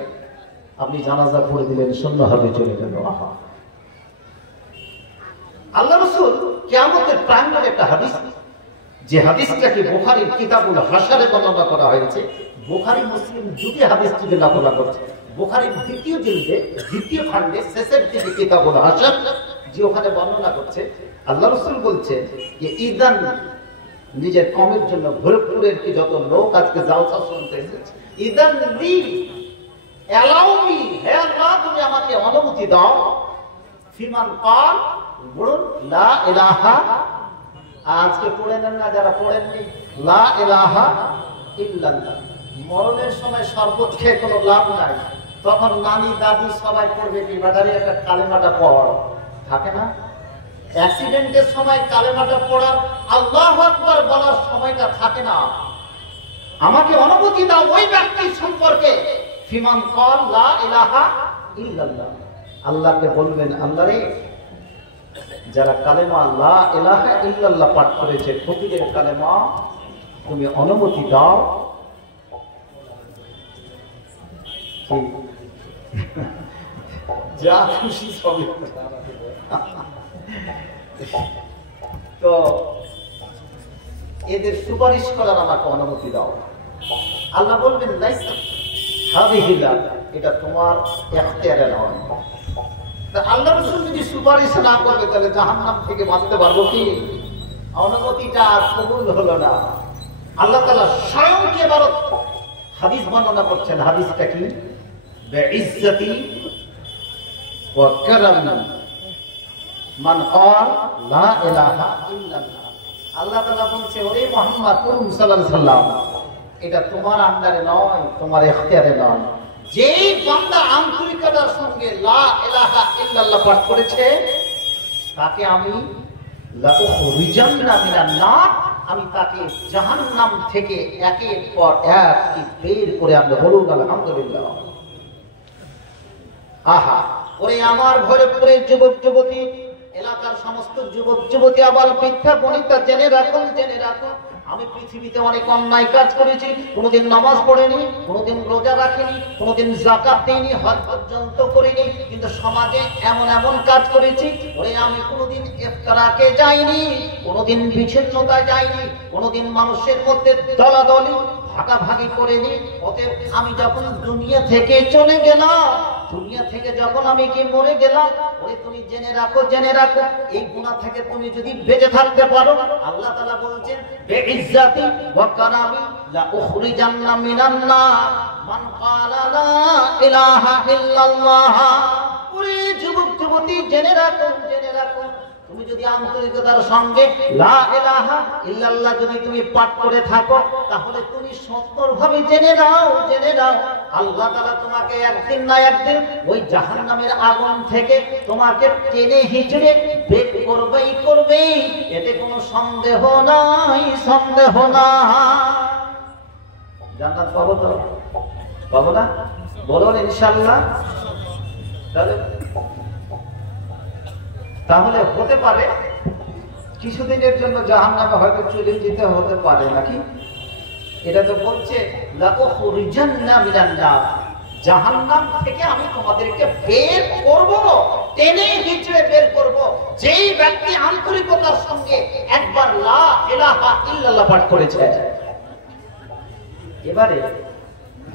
আপনি জানাজা পড়ে দিলেন, শূন্য হাতে চলে গেল। আল্লাহ রাসূল কিয়ামতের প্রাঙ্গণে একটা হাদিস, যে হাদিসটাকে বুখারীর কিতাবুল হাশরে বর্ণনা করা হয়েছে, বুখারী মুসলিম দুটি হাদিস থেকে নকল করছে। বুখারীর দ্বিতীয় জিলদে, দ্বিতীয় খণ্ডে শেষের দিকে কিতাবুল হাশর, যে ওখানে বর্ণনা করছে, আল্লাহ রাসূল বলছে যে ইদান, নিজের কমের জন্য ভৈরবপুরের কি যত লোক আজকে জালসা শুনতে এসেছে, ইদান লি, অ্যালাউ মি, হে আল্লাহ তুমি আমাকে অনুমতি দাও, ফিমান কাল বলুন লা ইলাহা, আজকে পড়ে নেন না যারা পড়েননি, লা ইলাহা ইল্লাল্লাহ। মরণের সময় শরবত খেয়ে কোনো লাভ নাই, তখন নানি দাদি সবাই পড়বে কি বাজারে একটা কালেমাটা পড়, থাকে না? অ্যাক্সিডেন্টের সময় কালেমাটা পড়ার, আল্লাহু আকবার বলার সময়টা থাকে না। আমাকে অনুমতি দাও ওই ব্যক্তির সম্পর্কে, ফিমান ক্বাল লা ইলাহা ইল্লাল্লাহ। আল্লাহকে বলবেন, আল্লাহ রে, যারা কালেমা লা ইলাহা ইল্লাল্লাহ পাঠ করেছে, ফকিরের কালেমা, তুমি অনুমতি দাও। যা খুশি সবই। তো এদের সুপারিশ করার আমাকে অনুমতি দাও। আল্লাহ বলবেন লাইসা হাযিহি লাক, এটা তোমার ইখতিয়ারে নয়। আল্লাহ রাসূল যদি সুপারিশ না করবে তাহলে জাহান্নাম থেকে বাঁচতে পারবো কি? অনুমতিটা কবুল হলো না। আল্লাহ তাআলা স্বয়ং এবার হাদিস বর্ণনা করছেন। হাদিসটা কি? বিইজ্জতি ওয়া কারামি মান ক্বাল লা ইলাহা ইল্লাল্লাহ। আল্লাহ তাআলা বলছে, ওরে মুহাম্মদ সাল্লাল্লাহু আলাইহি সাল্লাম, এটা তোমার আন্ডারে নয়, তোমার ইখতিয়ারে নয়। যেই বান্দা আন্তরিকতার সঙ্গে লা ইলাহা ইল্লাল্লাহ পাঠ করেছে, তাকে আমি লা উখরিজান্না মিনান নার, আমি তাকে জাহান্নাম থেকে একের পর এক বের করে আনবো। বলুন আলহামদুলিল্লাহ। আহা, ওরে আমার ভরপুরের যুবক যুবতী, এলাকার সমস্ত যুবক যুবতী, আবার বৃদ্ধা বনিতা, জেনে রাখুন, জেনে রাখুন, আমি পৃথিবীতে অনেক অন্যায় কাজ করেছি। কোনোদিন নামাজ পড়েনি, কোনোদিন রোজা রাখিনি, কোনোদিন যাকাত দিইনি, হজ পর্যন্ত করিনি, কিন্তু সমাজে এমন এমন কাজ করেছি। ওরে আমি কোনোদিন ইফতারাকে যাইনি, কোনোদিন বিচ্ছিন্নতায় যাইনি, কোনোদিন মানুষের মধ্যে দলাদলি ভাগাভাগি করিনি। অতএব আমি যখন দুনিয়া থেকে চলে গেলাম, দুনিয়া থেকে যখন আমি কি মরে গেলাম, ওরে তুমি জেনে রাখো, জেনে রাখো, এই গুনাহ থেকে তুমি যদি বেঁচে থাকতে পারো, আল্লাহ তাআলা বলছেন বিইজ্জাতি ওয়া কারামি লা উখরিজান্না মিনান নার মান ক্বালা লা ইলাহা ইল্লাল্লাহ। ওরে যুবক যুবতী, জেনে রাখো, জেনে রাখো, তুমি যদি আন্তরিকতার সঙ্গে লা ইলাহা ইল্লাল্লাহ যদি তুমি পাঠ করে থাকো, তাহলে তুমি সত্যভাবে জেনে নাও, জেনে নাও, আল্লাহ তাআলা তোমাকে একদিন না একদিন ওই জাহান্নামের আগুন থেকে তোমাকে টেনে হিচড়ে বের করবেই করবে, এতে কোনো সন্দেহ নাই, সন্দেহ না। জান্নাত পাবো তো? পাবো না? বলুন ইনশাআল্লাহ। তাহলে হতে পারে কিছুদিনের জন্য জাহান্নামে হয়তো চলে যেতে হতে পারে, নাকি? এটা তো বলছে লা উখরিজান্না মিনান নার, জাহান্নাম থেকে আমি তোমাদেরকে বের করব, টেনে হিচড়ে বের করব, যেই ব্যক্তি আন্তরিকতার সঙ্গে একবার লা ইলাহা ইল্লাল্লাহ পাঠ করেছে। এবারে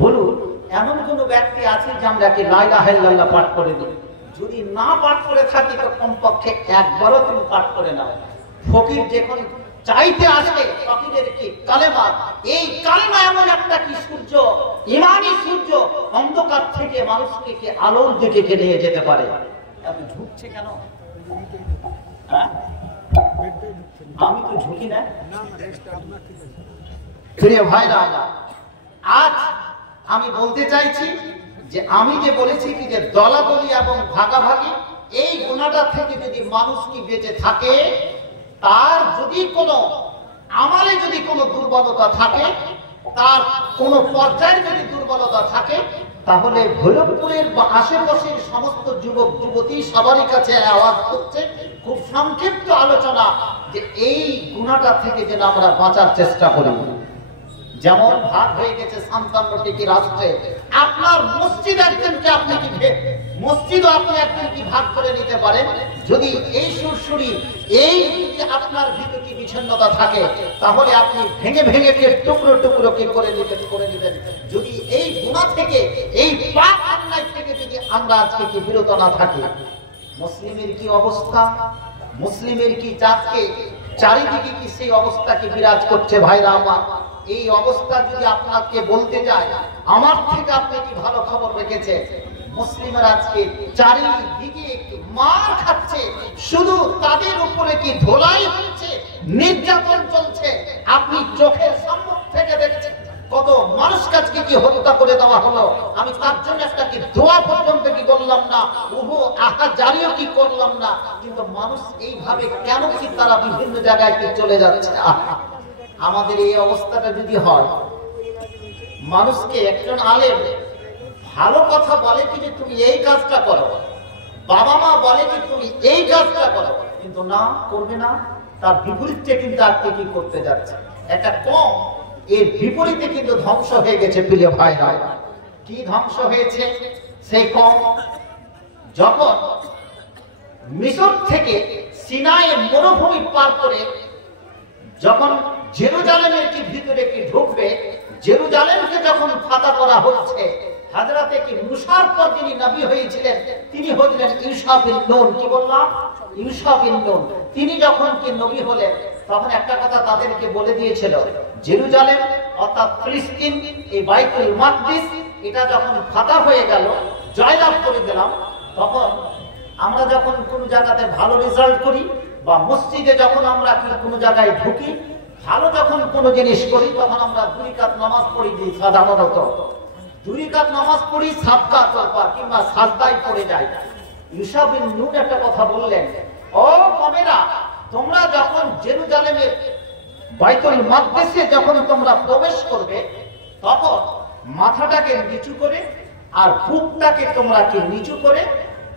বলুন, এমন কোন ব্যক্তি আছে যে আমরা কি লা ইলাহা ইল্লাল্লাহ পাঠ করে দিই? যদি না পাঠ করে থাকি তো কমপক্ষে একবারও তুমি পাঠ করে নাও। ফকির যখন চাইতে আসবে, ফকিরের কি কালেমা, এই কালেমা এমন একটা কি সূর্য, ইমানি সূর্য, অন্ধকার থেকে মানুষকে কি আলোর দিকে নিয়ে যেতে পারে। আপনি ঝুঁকছে কেন? আমি তো ঝুঁকি না। প্রিয় ভাইরা, আজ আমি বলতে চাইছি যে আমি যে বলেছি কি যে দলাদলি এবং ভাগাভাগি, এই গুনাহটা থেকে যদি মানুষ কি বেঁচে থাকে, তার যদি কোনো আমালে যদি কোনো দুর্বলতা থাকে, তার কোনো পর্যায়ে যদি দুর্বলতা থাকে, তাহলে ভৈরবপুরের বা আশেপাশের সমস্ত যুবক যুবতী সবারই কাছে আওয়াজ হচ্ছে, খুব সংক্ষিপ্ত আলোচনা, যে এই গুনাহটা থেকে যেন আমরা বাঁচার চেষ্টা করি। যেমন ভাগ হয়ে গেছে 57টি রাষ্ট্রে, আপনার মসজিদ একজনকে আপনি কি মসজিদও আপনি একজন কি ভাগ করে নিতে পারেন। যদি এই সুরসুরি, এই আপনার ভিতরে কি বিচ্ছিন্নতা থাকে, তাহলে আপনি ভেঙে ভেঙে টুকরো টুকরো কি করে নেবেন। যদি এই গুনাহ থেকে, এই পাপ অন্যায় থেকে যদি আমরা আজকে কি বিরত না থাকি, মুসলিমের কি অবস্থা, মুসলিমের কি জাতকে চারিদিকে কি সেই অবস্থা কি বিরাজ করছে। ভাইরা আমার, এই অবস্থা যদি আপনাকে বলতে যায়, আমার থেকে আপনি কি ভালো খবর রেখেছে, মুসলিমের আজকে চারিদিকে মার খাচ্ছে, শুধু তাদের উপরে কি ধোলাই হচ্ছে, নির্যাতন চলছে। আপনি চোখের সম্মুখ থেকে দেখছেন কত মানুষ কাজকে কি হত্যা করে দেওয়া হলো। আমি তার জন্য একটা কি দোয়া পর্যন্ত কি করলাম না, ওহো আহা জারিও কি করলাম না, কিন্তু মানুষ এইভাবে কেন কি তারা বিভিন্ন জায়গায় কি চলে যাচ্ছে। আমাদের এই অবস্থাটা যদি হয়, মানুষকে একজন আলেম ভালো কথা বলে কি যে তুমি এই কাজটা করো, বাবা মা বলে কি তুমি এই কাজটা করো, কিন্তু না করবে না, তার বিপরীতে কিন্তু আজকে কি করতে যাচ্ছে। একটা কম এর বিপরীতে কিন্তু ধ্বংস হয়ে গেছে প্রিয় ভাইরা। কি ধ্বংস হয়েছে? সেই কম যখন মিশর থেকে সিনাই মরুভূমি পার করে যখন জেরুজালেমের কি ভিতরে কি ঢুকবে, জেরুজালেমকে যখন ফাতা করা হচ্ছে, হযরতে কি মুসার পর যিনি নবী হয়েছিলেন তিনি হলেন ইউসা বিন নূন। কি বললাম? ইউসা বিন নূন। তিনি যখন কি নবী হলেন তখন একটা কথা তাদেরকে বলে দিয়েছিল, জেরুজালেম অর্থাৎ ফিলিস্তিন, এই বাইতুল মাকদিস, এটা যখন ফাতা হয়ে গেল, জয়লাভ করে দিলাম, তখন আমরা যখন কোন জায়গাতে ভালো রেজাল্ট করি বা মসজিদে যখন আমরা কোনো জায়গায় ঢুকি, ভালো যখন কোনো জিনিস করি, তখন আমরা 2 রাকাত নামাজ পড়ি দিই। সাধারণত 2 রাকাত নামাজ পড়ি, সাদকা তরফা কিংবা সাজদায় পড়ে যাই। ইউসা বিন নূন একটা কথা বললেন, ও কমেরা, তোমরা যখন জেরুজালেমের বাইতুল মাকদিসে যখন তোমরা প্রবেশ করবে, তখন মাথাটাকে নিচু করে আর বুকটাকে তোমরা কি নিচু করে,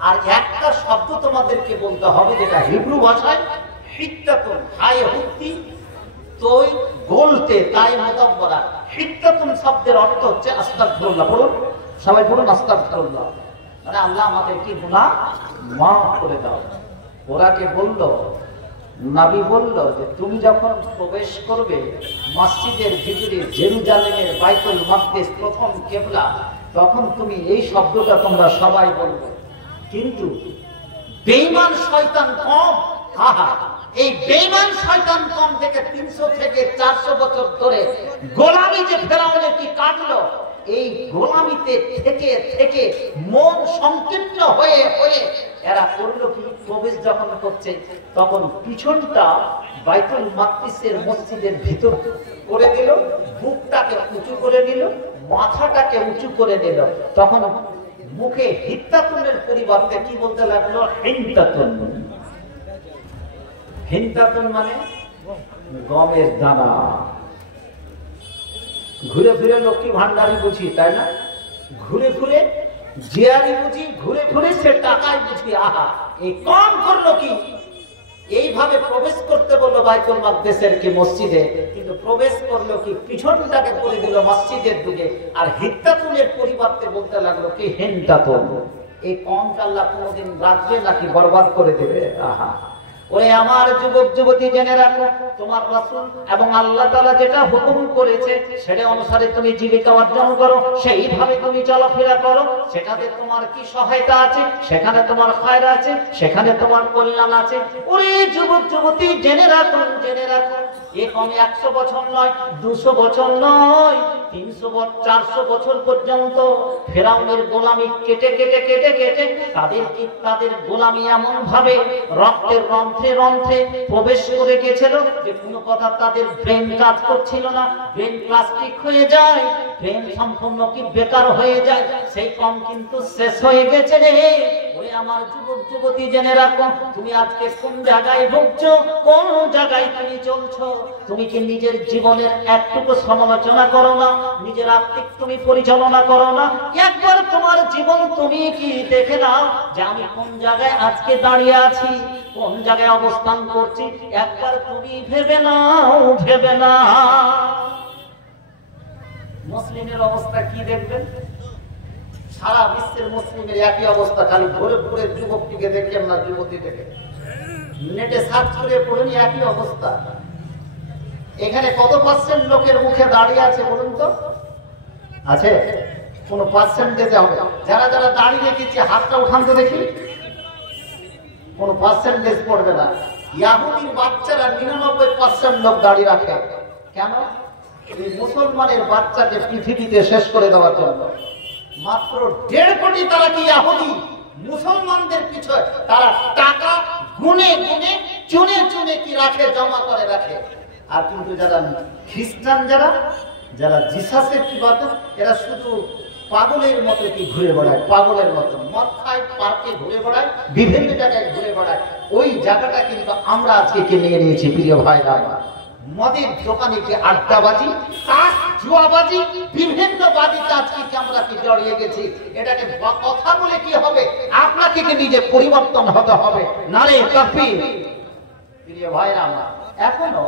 আর একটা শব্দ তোমাদেরকে বলতে হবে যেটা হিব্রু ভাষায় হিত্তাতুন হায় হুত্তি তোই বলতে তাই মুদাব্বারা। হিত্তাতুন শব্দের অর্থ হচ্ছে আস্তাগফিরুল্লাহ। বলুন সবাই, বলুন আস্তাগফিরুল্লাহ, মানে আল্লাহ আমাদের কি গুনাহ মাফ করে দাও। ওরাকে বলল, নবী বলল যে তুমি যখন প্রবেশ করবে মসজিদের ভিতরে, জেরুজালেমের বাইতুল মাকদিস প্রথম কিবলা, তখন তুমি এই শব্দটা তোমরা সবাই বলবে। কিন্তু বেঈমান শয়তান কম, আহা, এই বেঈমান শয়তান কম থেকে 300 থেকে 400 বছর ধরে গোলামি যে ফেরাউনের কি কাটলো, এই গোলামিতে থেকে থেকে মন সংকীর্ণ হয়ে হয়ে এরা করলো কি, প্রবেশ যখন করছে তখন পিছনটা বাইতুল মাকদিসের মসজিদের ভিতর করে দিল, বুকটাকে উঁচু করে দিল, মাথাটাকে উঁচু করে দিল। তখন মুখে হিত্তাতুনের পরিবর্তে কি বলতে লাগলো? হিন্তাতুন। হিন্তাতুন মানে গমের দানা। ঘুরে ফিরে লক্ষ্মী ভান্ডারি বুঝি, তাই না? ঘুরে ঘুরে জিয়ারি বুঝি, ঘুরে ঘুরে সে টাকায় বুঝি। আহা, এই কম করলো কি? এইভাবে প্রবেশ করতে বললো বাইতুল মাকদিসের কি মসজিদে, কিন্তু প্রবেশ করলো কি পিছনটাকে করে দিল মসজিদের দিকে, আর হিত্তাতুনের পরিবর্তে বলতে লাগলো কি হিন্তাতুন। এই কমটা আল্লাহ কোনোদিন রাখবে নাকি বরবাদ করে দেবে? আহা, ওরে আমার যুবক যুবতী, জেনে রাখো তোমার রাসূল এবং আল্লাহ তাআলা যেটা হুকুম করেছে সেটা অনুসারে তুমি জীবিকা অর্জন করো, সেইভাবে তুমি চলাফেরা করো, সেটাতে তোমার কি সহায়তা আছে, সেখানে তোমার খায়র আছে, সেখানে তোমার কল্যাণ আছে। ওরে যুবক যুবতী, জেনে রাখো, জেনে রাখো, এ কমে 100 বছর নয়, 200 বছর নয়, 300 বছর, 400 বছর পর্যন্ত ফেরাউনের গোলামি কেটে কেটে কেটে কেটে তাদের গোলামি এমন ভাবে রক্তের রন্ধ্রে রন্ধ্রে প্রবেশ করে গেছিল যে কোনো কথা তাদের ব্রেন কাজ করছিল না, ব্রেন প্লাস্টিক হয়ে যায়, ব্রেন সম্পূর্ণ কি বেকার হয়ে যায়। সেই কম কিন্তু শেষ হয়ে গেছে রে। ওরে আমার যুবক যুবতী, জেনে রাখো তুমি আজকে কোন জায়গায় ভুগছো, কোন জায়গায় তুমি চলছো। তুমি কি নিজের জীবনের একটুকু সমালোচনা করো না? নিজের আত্মিক তুমি পরিচালনা করো না? একবার তোমার জীবন তুমি কি দেখে নাও যে আমি কোন জায়গায় আজকে দাঁড়িয়ে আছি, কোন জায়গায় অবস্থান করছি। একবার তুমি ভেবে নাও, ভেবে না। মুসলিমের অবস্থা কি দেখবেন? সারা বিশ্বের মুসলিমের একই অবস্থা, খালি ভোরে ভোরে যুবকটিকে দেখলেন না, যুবতী দেখে নেটে সার্চ করে পড়েনি, একই অবস্থা। এখানে কত পার্সেন্ট লোকের মুখে দাঁড়িয়ে আছে বলুন তো? আছে? কোন পার্সেন্টেজ হবে? যারা যারা দাঁড়িয়ে রেখেছে হাতটা উঠান তো দেখি। কোন পার্সেন্টেজ পড়বে না। ইয়াহুদির বাচ্চারা 99% লোক দাঁড়িয়ে রাখে। কেন? এই মুসলমানের বাচ্চাকে পৃথিবীতে শেষ করে দেওয়ার জন্য। মাত্র 1.5 কোটি তারা কি ইয়াহুদি, মুসলমানদের পিছনে তারা টাকা গুনে গুনে চুনে চুনে কি রাখে, জমা করে রাখে। আর কিন্তু যারা খ্রিস্টান, যারা জিসাসের কি বাত, এরা শুধু পাগলের মতো কি ঘুরে বেড়ায়, পাগলের মতো মদ খায়, পার্কে ঘুরে বেড়ায়, বিভিন্ন জায়গায় ঘুরে বেড়ায়। ওই জায়গাটা কিন্তু আমরা আজকে কিনে নিয়েছি প্রিয় ভাইরা আমার। মদের দোকানে কি আড্ডাবাজি, তাস, জুয়াবাজি, বিভিন্ন বাজিতে আজকে কি আমরা কি জড়িয়ে গেছি। এটাকে কথা বলে কি হবে, আপনাকে কি নিজে পরিবর্তন হতে হবে। নারে তাকবীর। প্রিয় ভাইরা আমার, এখনো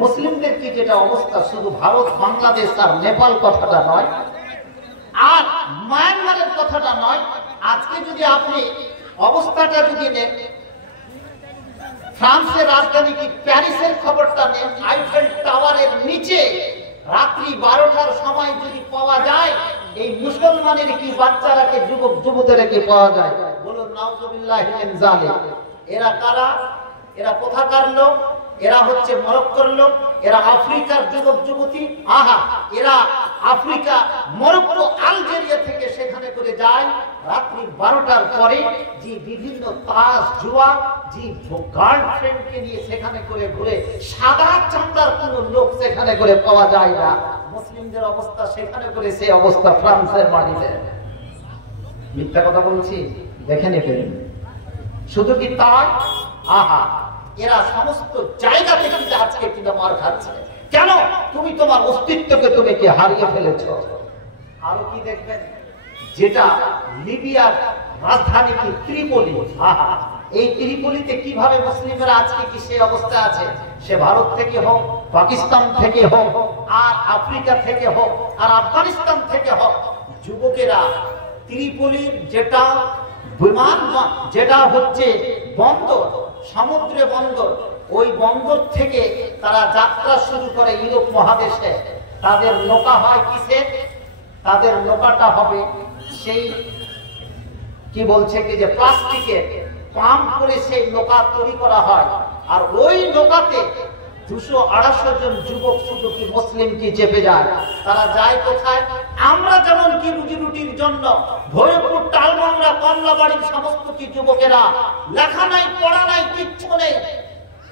মুসলিমদের কি যেটা অবস্থা, শুধু ভারত, বাংলাদেশ আর নেপাল কথাটা নয়, আর মায়ানমারের কথাটা নয়। আজকে যদি আপনি অবস্থাটা যদি নেন, ফ্রান্সের রাজধানী কি প্যারিসের খবরটা নেন, আইফেল টাওয়ারের নিচে রাত্রি 12টার সময় যদি পাওয়া যায়, এই মুসলমানের কি বাচ্চারাকে, যুবক যুবতীদেরকে পাওয়া যায়। বলুন নাউজুবিল্লাহি মিন যালিক। এরা কারা? এরা কোথাকার লোক? এরা হচ্ছে মরক্কোর লোক, এরা আফ্রিকার যুবক যুবতী। আহা, এরা আফ্রিকা, মরক্কো, আলজেরিয়া থেকে সেখানে করে যায় রাত্রি 12টার পরে, যে বিভিন্ন তাস, জুয়া, যে গার্লফ্রেন্ডকে নিয়ে সেখানে করে ঘুরে, সাদা চামড়ার কোন লোক সেখানে করে পাওয়া যায় না। মুসলিমদের অবস্থা সেখানে করে সেই অবস্থা ফ্রান্সের মাটিতে। মিথ্যা কথা বলছি? দেখে নেবেন। শুধু কি তাই? আহা, এরা সমস্ত জায়গা থেকে আজকে কিন্তু মার খাচ্ছে। কেন? তুমি তোমার অস্তিত্বকে তুমি কি হারিয়ে ফেলেছো। আরো কি দেখবেন, যেটা লিবিয়ার রাজধানী কি ত্রিপলি। আহা, এই ত্রিপলিতে কিভাবে মুসলিমরা আজকে কি সেই অবস্থা আছে। সে ভারত থেকে হোক, পাকিস্তান থেকে হোক, আর আফ্রিকা থেকে হোক, আর আফগানিস্তান থেকে হোক, যুবকেরা ত্রিপলির যেটা বিমান, যেটা হচ্ছে বন্দর, সমুদ্রে বন্দর, ওই বন্দর থেকে তারা যাত্রা শুরু করে ইউরোপ মহাদেশে। তাদের নৌকা হয় কিসে? তাদের নৌকাটা হবে সেই কি বলছে কি যে প্লাস্টিকের পাম্প করে সেই নৌকা তৈরি করা হয়। আর ওই নৌকাতে 200-250 জন যুবক শুধু কি মুসলিম কি চেপে যায়। তারা যায় কোথায়? আমরা যেমন কি রুজি রুটির জন্য ভৈরবপুর, টালমাংরা, কমলাবাড়ির সমস্ত কি যুবকেরা লেখা নাই, পড়া নাই, কিচ্ছু নেই,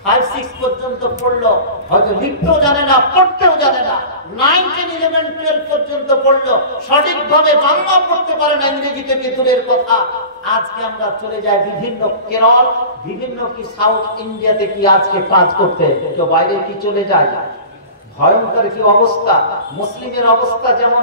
5-6 পর্যন্ত পড়লো, হয়তো লিখতেও জানে না, পড়তেও জানে না, 9, 10, 11, 12 পর্যন্ত পড়লো, সঠিকভাবে বাংলা পড়তে পারে না, ইংরেজি থেকে দূরের কথা। আজকে আমরা চলে যাই বিভিন্ন কেরল, বিভিন্ন কি সাউথ ইন্ডিয়াতে কি আজকে কাজ করতে, কেউ বাইরে কি চলে যায়। ভয়ঙ্কর কি অবস্থা। মুসলিমের অবস্থা যেমন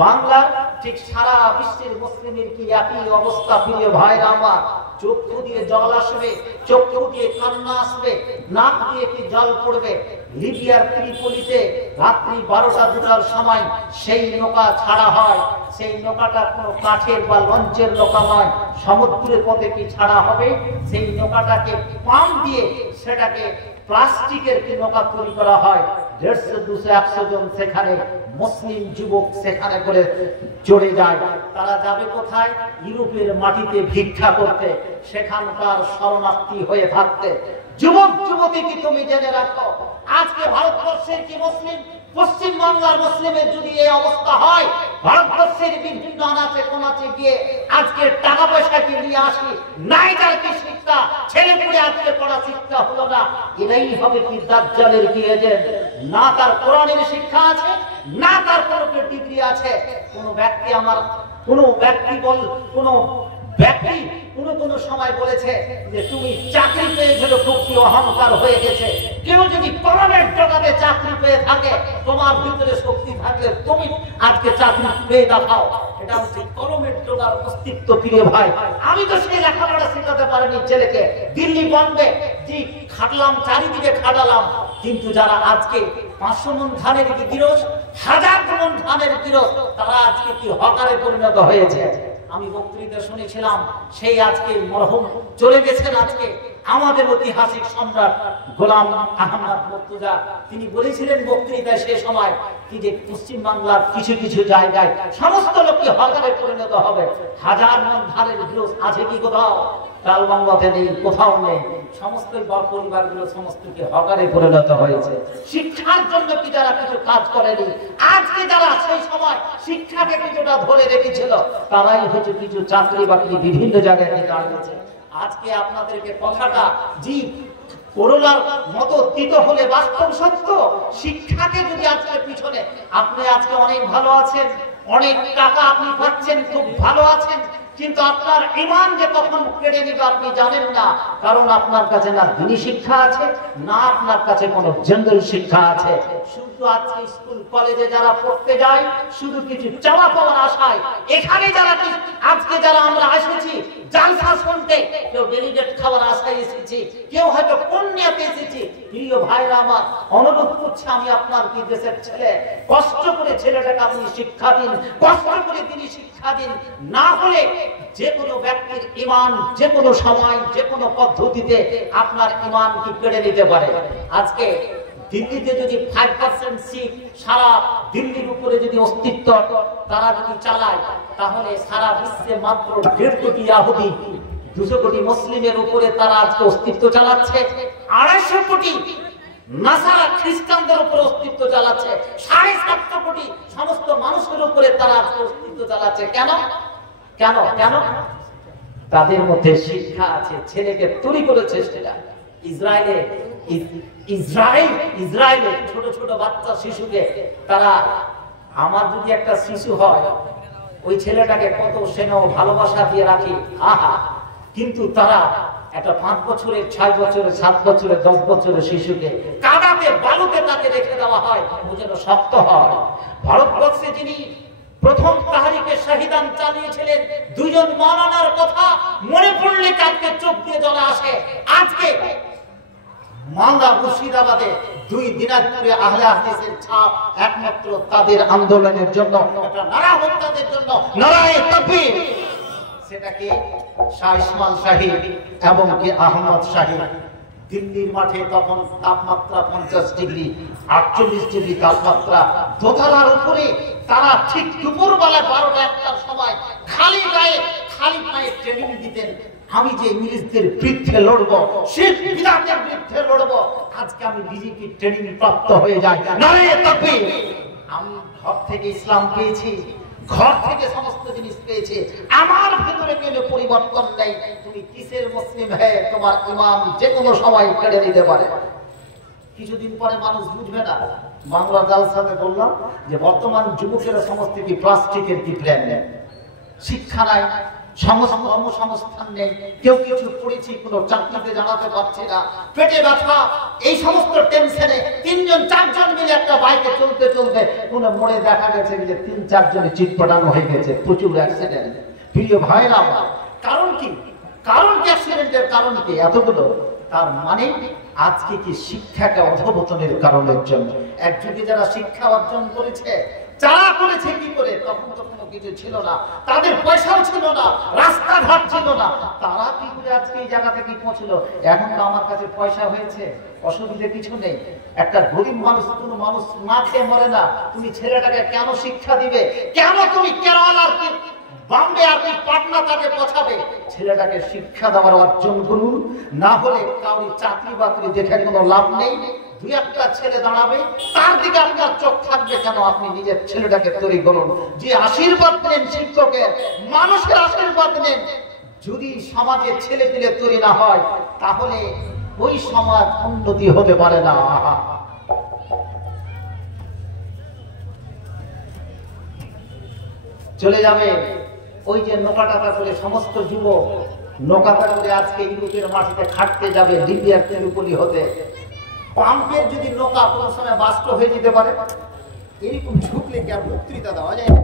বাংলার, ঠিক সারা বিশ্বের মুসলিমের কি একই অবস্থা। প্রিয় ভাইরা আমার, চক্ষু দিয়ে জল আসবে, চক্ষু দিয়ে কান্না আসবে, নাক দিয়ে কি জল পড়বে। লিবিয়ার ত্রিপলিতে রাত্রি 12টা-2টার সময় সেই নৌকা ছাড়া হয়। সেই নৌকাটা কোনো কাঠের বা লঞ্চের নৌকা নয়, সমুদ্রের পথে কি ছাড়া হবে। সেই নৌকাটাকে পাম্প দিয়ে সেটাকে প্লাস্টিকের কি নৌকা তৈরি করা হয়। 150, 200, 100 জন সেখানে মুসলিম যুবক সেখানে করে চড়ে যায়। তারা যাবে কোথায়? ইউরোপের মাটিতে ভিক্ষা করতে, সেখানকার শরণার্থী হয়ে থাকতে। যুবক যুবতী কি তুমি জেনে রাখো, আজকে ভারতবর্ষের কি মুসলিম, পশ্চিম বাংলার মুসলিমের যদি এই অবস্থা হয়, ভারতবর্ষের বিভিন্ন আনাচে কোনাচে গিয়ে আজকে টাকা পয়সা কি নিয়ে আসি, নাই তার কি শিক্ষা, ছেলে পুলে আজকে পড়া শিক্ষা হলো না। এটাই হবে কি দাজ্জালের কি এজেন্ট। না তার কোরআনের শিক্ষা আছে, না তার কোনো ডিগ্রি আছে। কোন ব্যক্তি আমার, কোন ব্যক্তি কোন সময় বলেছে যে তুমি চাকরি পেয়ে গেলে খুব কি অহংকার হয়ে গেছে। কেউ যদি কলমের জগতে চাকরি পেয়ে থাকে, তোমার ভিতরে শক্তি থাকলে তুমি আজকে চাকরি পেয়ে দেখাও। এটা হচ্ছে কলমের জোগার অস্তিত্ব। প্রিয় ভাই, আমি তো সেই লেখাপড়া শেখাতে পারিনি ছেলেকে, দিল্লি বম্বে যে খাটলাম, চারিদিকে খাটালাম, কিন্তু যারা আজকে 500 মণ ধানের কি গিরস, 1000 মণ ধানের গিরস, তারা আজকে কি হকারে পরিণত হয়েছে। আমি বক্তৃতা শুনেছিলাম, সেই আজকে মরহুম চলে গেছেন আজকে আমাদের ঐতিহাসিক সম্রাট গোলাম আহমদ মুর্তজা। তিনি বলেছিলেন বক্তৃতায় সে সময় কি যে পশ্চিম বাংলার কিছু কিছু জায়গায় সমস্ত লোককে হকারে পরিণত হবে। 1000 মণ ধানের গিরস আছে কি কোথাও? টালবাংলাতে নেই, কোথাও নেই। সমস্ত পরিবারগুলো সমস্তকে হকারে পরিণত হয়েছে। শিক্ষার জন্য কি যারা কিছু কাজ করেনি, আজকে যারা সেই সময় শিক্ষাকে কিছুটা ধরে রেখেছিল, তারাই হচ্ছে কিছু চাকরি বাকরি বিভিন্ন জায়গায় দাঁড়িয়েছে। আজকে আপনাদেরকে কথাটা জি করোনার মতো তিত হলে বাস্তব সত্য। শিক্ষাকে যদি আজকে পিছনে, আপনি আজকে অনেক ভালো আছেন, অনেক টাকা আপনি পাচ্ছেন, খুব ভালো আছেন, কিন্তু আপনার ঈমান যে কখন কেড়ে নিবে আপনি জানেন না। কারণ আপনার কাছে না দ্বীনি শিক্ষা আছে, না আপনার কাছে কোনো জেনারেল শিক্ষা আছে। শুধু আজকে স্কুল কলেজে যারা পড়তে যায় শুধু কিছু চাওয়া পাওয়ার আশায়, এখানে যারা আজকে যারা আমরা এসেছি জালসা শুনতে, কেউ ডেলিগেট খাওয়ার আশায় এসেছি, কেউ হয়তো পুণ্যতে এসেছি। প্রিয় ভাইরা আমার, অনুরোধ করছি আমি আপনার কি দেশের ছেলে, কষ্ট করে ছেলেটাকে আপনি শিক্ষা দিন, কষ্ট করে তিনি শিক্ষা দিন। না হলে যে কোনো ব্যক্তির ঈমান যে কোনো সময় যে কোনো পদ্ধতিতে আপনার ঈমান কি কেড়ে নিতে পারে। আজকে দিল্লিতে যদি 5% সিট সারা দিল্লির উপরে যদি অস্তিত্ব তারা যদি চালায়, তাহলে সারা বিশ্বে মাত্র 1.5 কোটি ইহুদি 200 কোটি মুসলিমের উপরে তারা আজকে অস্তিত্ব চালাচ্ছে। 250 কোটি নাসারা খ্রিস্টানদের উপরে অস্তিত্ব চালাচ্ছে। 7.5 কোটি সমস্ত মানুষের উপরে তারা আজকে অস্তিত্ব চালাচ্ছে। কেন কেন কেন? তাদের মধ্যে শিক্ষা আছে। ছেলেকে তৈরি করেছে সেটা ইসরায়েলে ছোট ছোট বাচ্চা শিশুকে তারা, আমার যদি একটা শিশু হয় ওই ছেলেটাকে কত স্নেহ ভালোবাসা দিয়ে রাখি, আহা, কিন্তু তারা একটা 5 বছরের 6 বছরের 7 বছরের 10 বছরের শিশুকে কাদাতে বালুতে তাকে রেখে দেওয়া হয় ও যেন শক্ত হয়। ভারতবর্ষে যিনি প্রথম তাহরিকে শহীদান চালিয়েছিলেন, 2 জন মাওলানার কথা মনে পড়লে কাঁদতে চোখ দিয়ে জল আসে। আজকে মালদা মুর্শিদাবাদে 2 দিনাজপুরে আহলে হাদিসের ছাপ একমাত্র তাদের আন্দোলনের জন্য, এটা নারা হত্যাদের জন্য, নারায়ে তাকবীর। সেটাকে শাহ ইসমাইল শাহী এবং কি আহমদ শাহী। দিল্লির মাঠে তখন তাপমাত্রা 50 ডিগ্রি 48 ডিগ্রি তাপমাত্রা, দোতলার উপরে তারা ঠিক দুপুরবেলা 12টা-1টার সময় খালি গায়ে খালি পায়ে ট্রেনিং দিতেন। আমি যে ইংরেজদের বিরুদ্ধে লড়বো, শিখ বিদাতের বিরুদ্ধে লড়বো, আজকে আমি বিজেপি ট্রেনিং প্রাপ্ত হয়ে যাই, নারায়ে তাকবীর। আমি ঘর থেকে ইসলাম পেয়েছি, ঘর থেকে সমস্ত জিনিস পেয়েছে, আমার ভিতরে কোনো পরিবর্তন নেই। তুমি কিসের মুসলিম হয়ে তোমার ইমাম যে কোনো সময় কেড়ে নিতে পারে। কিছুদিন পরে মানুষ বুঝবে না। বাংলা জালসাতে বললাম যে বর্তমান যুবকেরা সমস্ত কি প্লাস্টিকের কি প্ল্যান নেই, শিক্ষা নাই, কর্মসংস্থান নেই, কেউ কিছু পড়েছি কোনো চাকরিতে জানাতে পারছে না, পেটে ব্যথা, এই সমস্ত টেনশনে 3 জন 4 জন মিলে একটা বাইকে চলতে চলতে কোন মোড়ে দেখা গেছে যে 3-4 জনের চিৎপটানো হয়ে গেছে, প্রচুর অ্যাক্সিডেন্ট। প্রিয় ভাইরা আমার, কারণ কি? কারণ কি অ্যাক্সিডেন্টের কারণ কি এতগুলো? তার মানে আজকে কি শিক্ষাকে অধঃপতনের কারণের জন্য। এক যুগে যারা শিক্ষা অর্জন করেছে, যারা করেছে কি করে, তখন তো কোনো কিছু ছিল না, তাদের পয়সাও ছিল না, রাস্তাঘাট ছিল না, তারা কি করে আজকে এই জায়গা থেকে পৌঁছলো? এখন তো আমার কাছে পয়সা হয়েছে, অসুবিধা কিছু নেই। একটা গরিব মানুষ, কোনো মানুষ না খেয়ে মরে না, তুমি ছেলেটাকে কেন শিক্ষা দিবে? কেন তুমি কেরালার কি বম্বে আর কি পাটনা তাকে পৌঁছাবে? ছেলেটাকে শিক্ষা দেওয়ার অর্জন করুন, না হলে কাউরি চাকরি বাকরি দেখে কোনো লাভ নেই। 2-1টা ছেলে দাঁড়াবে, তার দিকে আপনার চোখ থাকবে কেন? আপনি নিজের ছেলেটাকে তৈরি করুন, যে আশীর্বাদ নেন শিক্ষকের, মানুষের আশীর্বাদ নেন। যদি সমাজের ছেলে পেলে তৈরি না হয়, তাহলে ওই সমাজ উন্নতি হতে পারে না। চলে যাবে ওই যে নৌকাটা করে সমস্ত যুবক নৌকাটা করে আজকে ইউরোপের মাটিতে খাটতে যাবে, লিবিয়ার ত্রিপোলি হতে। পাম্পের যদি নৌকা কোনো সময় বাস্ট হয়ে যেতে পারে, এরকম ঝুঁকলে কি আর বক্তৃতা দেওয়া যায় না?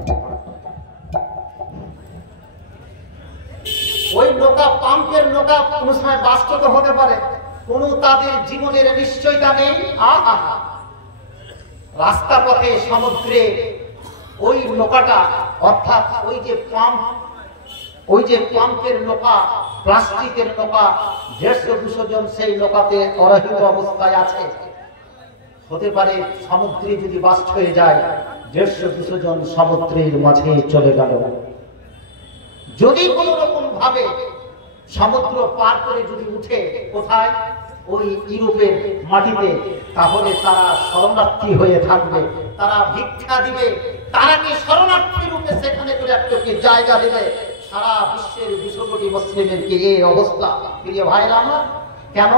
ওই নৌকা, পাম্পের নৌকা কোনো সময় বাস্ট তো হতে পারে, কোনো তাদের জীবনের নিশ্চয়তা নেই। রাস্তা পথে সমুদ্রে ওই নৌকাটা, অর্থাৎ ওই যে পাম্প, ওই যে পাম্পের নৌকা, প্লাস্টিকের নৌকা, 150-200 জন সেই নৌকাতে অরহিত অবস্থায় আছে। হতে পারে সমুদ্রে যদি বাস্ট হয়ে যায়, 150-200 জন সমুদ্রের মাঝে চলে গেল। যদি কোন রকম ভাবে সমুদ্র পার করে যদি উঠে কোথায় ওই ইউরোপের মাটিতে, তাহলে তারা শরণার্থী হয়ে থাকবে, তারা ভিক্ষা দিবে, তারা কি শরণার্থী রূপে সেখানে করে একটাকে জায়গা দেবে। সারা বিশ্বের 200 কোটি মুসলিমের কি এই অবস্থা? প্রিয় ভাইরা আমার, কেন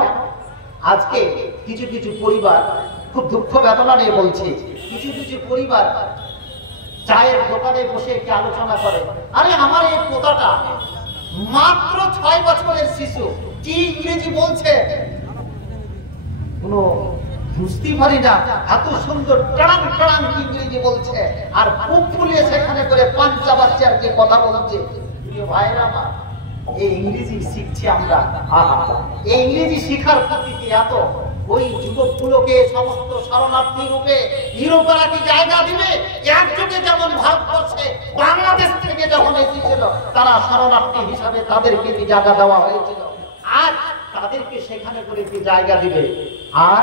আজকে কিছু কিছু পরিবার, খুব দুঃখ বেদনা নিয়ে বলছি, কিছু কিছু পরিবার চায়ের দোকানে বসে কি আলোচনা করে, আরে আমার এই পোতাটা মাত্র 6 বছরের শিশু, কি ইংরেজি বলছে কোনো বুঝতে পারি না, এত সুন্দর টাড়াং টাড়াং ইংরেজি বলছে, আর বুক ফুলিয়ে সেখানে করে পাঞ্চা বাচ্চার কি কথা বলছে। প্রিয় ভাইরা আমার, এই ইংরেজি শিখছি আমরা, এই ইংরেজি শিখার প্রকৃতি এত, ওই যুবকগুলোকে সমস্ত শরণার্থী রূপে ইউরোপেরা কি জায়গা দিবে? একযোগে যেমন ভারতবর্ষে বাংলাদেশ থেকে যখন এসেছিল তারা শরণার্থী হিসাবে তাদেরকে কি জায়গা দেওয়া হয়েছিল, আর তাদেরকে সেখানে করে কি জায়গা দিবে? আর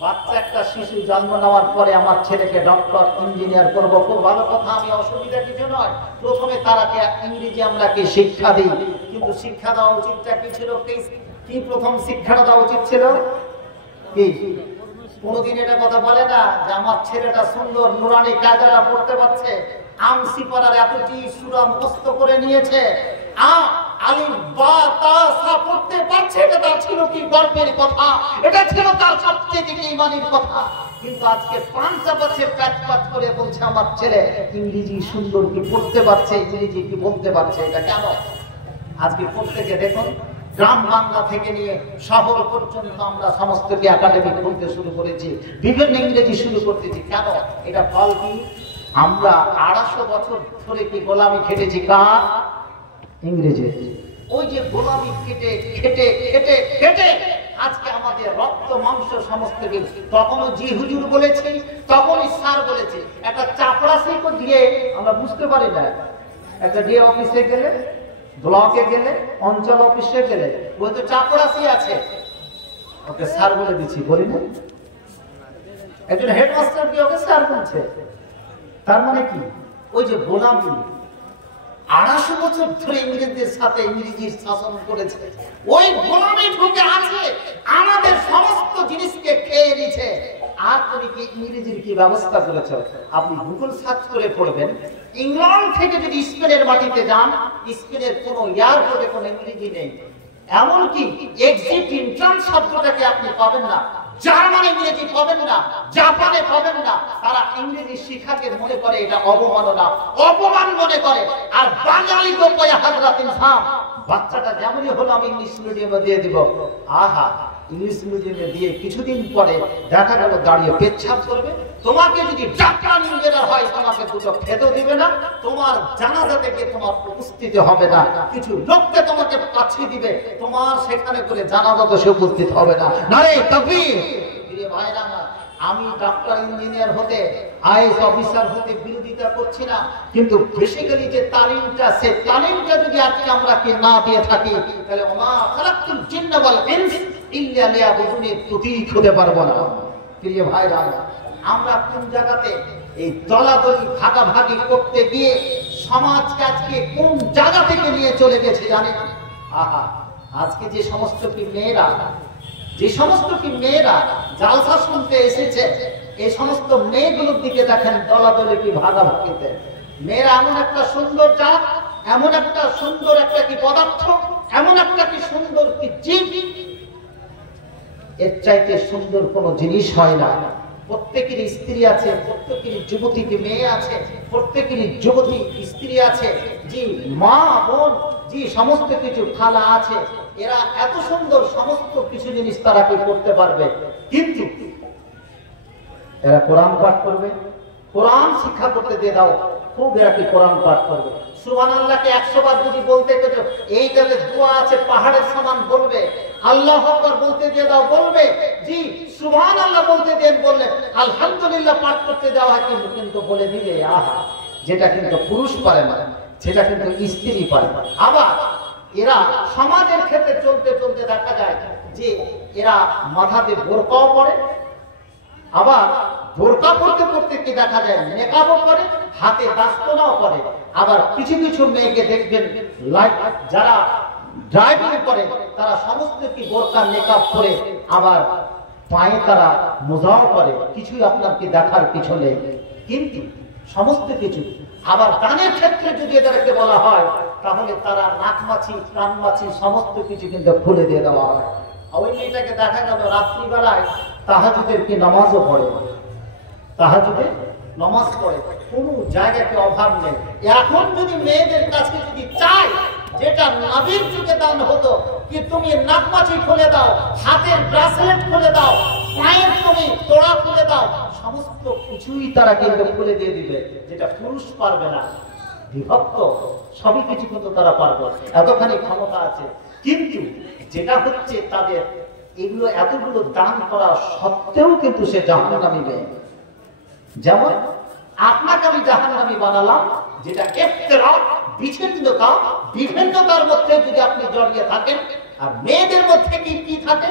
বাচ্চা একটা শিশু জন্ম নেওয়ার পরে আমার ছেলেকে ডক্টর ইঞ্জিনিয়ার করবো, খুব ভালো কথা, আমি অসুবিধা কিছু নয়। প্রথমে তারাকে ইংরেজি আমরা কি শিক্ষা দিই, কিন্তু শিক্ষা দেওয়া উচিতটা কি ছিল? কি প্রথম শিক্ষাটা দেওয়া উচিত ছিল কি? কোনদিন এটা কথা বলে না যে আমার ছেলেটা সুন্দর নুরানি কায়দাটা পড়তে পারছে, আমসি পাড়ার এতটি সূরা মুখস্থ করে নিয়েছে, আলিফ বা তা সা পড়তে পারছে, এটা ছিল কি গর্বের কথা, এটা ছিল তার সবচেয়ে কি ঈমানের কথা। কিন্তু আজকে পাঁচটা বছর প্যাচ করে বলছে আমার ছেলে ইংরেজি সুন্দর কি পড়তে পারছে, ইংরেজি কি বলতে পারছে, এটা কেন? আজকে প্রত্যেকে দেখুন, গ্রাম বাংলা থেকে নিয়ে শহর পর্যন্ত আমরা সমস্ত কি একাডেমি খুলতে শুরু করেছি, বিভিন্ন ইংরেজি শুরু করতেছি, কেন? এটা ফল কি? আমরা 250 বছর ধরে কি গোলামি খেটেছি কার? ইংরেজি। ওই যে গোলামি খেটে খেটে খেটে খেটে আজকে আমাদের রক্ত মাংস সমস্ত কিছু, তখনও জি হুজুর বলেছি, তখনই স্যার বলেছে, একটা চাপড়াশি দিয়ে আমরা বুঝতে পারি না। একটা ডি অফিসে গেলে, ব্লকে গেলে, অঞ্চল অফিসে গেলে, ওই তো চাপড়াশি আছে, ওকে স্যার বলে দিচ্ছি, বলি না? একজন হেডমাস্টার কি ওকে স্যার বলছে, তার মানে কি? ওই যে গোলামি 250 বছর ধরে ইংরেজদের সাথে ইংরেজির শাসন করেছে, ওই গোলামি ঢুকে আছে, আমাদের সমস্ত জিনিসকে খেয়ে নিচ্ছে। আর তুমি কি ইংরেজির কি ব্যবস্থা করেছ? আপনি গুগল সার্চ করে পড়বেন, ইংল্যান্ড থেকে যদি স্পেনের মাটিতে যান, স্পেনের কোন এয়ারপোর্টে কোনো ইংরেজি নেই, এমনকি এক্সিট এন্ট্রান্স শব্দটাকে আপনি পাবেন না, জার্মান ইংরেজি পাবেন না, জাপানে পাবেন না। তারা ইংরেজি শিখাকে মনে করে এটা অবমাননা, অপমান মনে করে। আর বাঙালি তো কয় হাজরাত ইনসান, বাচ্চাটা যেমনই হলো আমি ইংলিশ মিডিয়ামে দিয়ে দিব, আহা, ইংলিশ মিডিয়ামে দিয়ে কিছুদিন পরে দেখা গেল দাঁড়িয়ে পেচ্ছাপ করবে। তোমাকে যদি ডাক্তার ইঞ্জিনিয়ার হয়, তোমাকে দুটো খেতেও দিবে না, তোমার জানাজা থেকে তোমার উপস্থিত হবে না, কিছু লোককে তোমাকে পাঠিয়ে দিবে, তোমার সেখানে করে জানাজাতে সে উপস্থিত হবে না। নারে তাকবীর! প্রিয় ভাইরা, আমি ডাক্তার ইঞ্জিনিয়ার হতে, আইএস অফিসার হতে বিরোধিতা করছি না, কিন্তু বেসিক্যালি যে তালিমটা, সে তালিমটা যদি আজকে আমরা কি না দিয়ে থাকি, তাহলে ওমা খালাকতুল জিন্না ওয়াল ইনস ইল্লা লিয়াবুদুন প্রতীক হতে পারবো না। প্রিয় ভাইরা, আমরা কোন জায়গাতে এই দলাদলি ভাগাভাগি করতে গিয়ে সমাজকে আজকে কোন জায়গা থেকে নিয়ে চলে গেছে জানেন? আহা, আজকে যে সমস্ত কি মেয়েরা জালসা শুনতে এসেছে, এই সমস্ত মেয়েগুলোর দিকে দেখেন দলাদলি কি ভাগাভাগিতে। মেয়েরা এমন একটা সুন্দর জাত, এমন একটা সুন্দর একটা কি পদার্থ, এমন একটা কি সুন্দর কি জীব, এর চাইতে সুন্দর কোন জিনিস হয় না। প্রত্যেকেরই স্ত্রী আছে, প্রত্যেকেরই যুবতী কি মেয়ে আছে, প্রত্যেকেরই যুবতী স্ত্রী আছে, জি মা বোন, জি সমস্ত কিছু খালা আছে। এরা এত সুন্দর সমস্ত কিছু জিনিস তারা কি করতে পারবে, কিন্তু এরা কোরআন পাঠ করবে, কোরআন শিক্ষা করতে দিয়ে দাও, খুব এরা কি কোরআন পাঠ করবে। সুবহানাল্লাহকে 100 বার যদি বলতে গেছো, এইটাতে দোয়া আছে পাহাড়ের সমান বলবে, আল্লাহু আকবার বলতে দিয়ে দাও বলবে, জি সুবহানাল্লাহ বলতে দেন বললে, আলহামদুলিল্লাহ পাঠ করতে দেওয়া হয়, কিন্তু বলে দিবে আহা, যেটা কিন্তু পুরুষ পারে না, সেটা কিন্তু স্ত্রী পারে। আবার এরা সমাজের ক্ষেত্রে চলতে চলতে দেখা যায় যে এরা মাথাতে বোরকাও পরে, আবার বোরকা পড়তে পড়তে কি দেখা যায় মেকআপও করে, হাতে দাস্তনাও করে। আবার কিছু কিছু মেয়েকে দেখবেন যারা ড্রাইভিং করে তারা সমস্ত কি বোরকা মেকআপ করে, আবার পায়ে তারা মোজাও করে, কিছুই আপনার কি দেখার কিছু নেই, কিন্তু সমস্ত কিছু। আবার গানের ক্ষেত্রে যদি এদেরকে বলা হয় তাহলে তারা নাক মাছি কান মাছি সমস্ত কিছু কিন্তু খুলে দিয়ে দেওয়া হয়। ওই মেয়েটাকে দেখা গেল রাত্রিবেলায় তাহাজ্জুদের কি নামাজও পড়ে, তাহাজ্জুদের নামাজ পড়ে, কোনো জায়গাতে অভাব নেই। এখন যদি মেয়েদের কাছে যদি চাই যেটা নবীর যুগে দান হতো, কি তুমি নাক মাছি খুলে দাও, হাতের ব্রেসলেট খুলে দাও, পায়ের তুমি তোড়া খুলে দাও, সমস্ত কিছুই তারা কিন্তু খুলে দিয়ে দিবে, যেটা পুরুষ পারবে না। বিভক্ত সবই কিছু কিন্তু তারা পারবে, এতখানি ক্ষমতা আছে। কিন্তু যেটা হচ্ছে তাদের এগুলো এতগুলো দান করা সত্ত্বেও কিন্তু সে জাহান্নামী মেয়ে। যেমন আপনাকে আমি জাহান্নামী বানালাম, যেটা ইফতিরাক, বিচ্ছিন্নতা, বিভিন্নতার মধ্যে যদি আপনি জড়িয়ে থাকেন। আর মেয়েদের মধ্যে কি থাকে?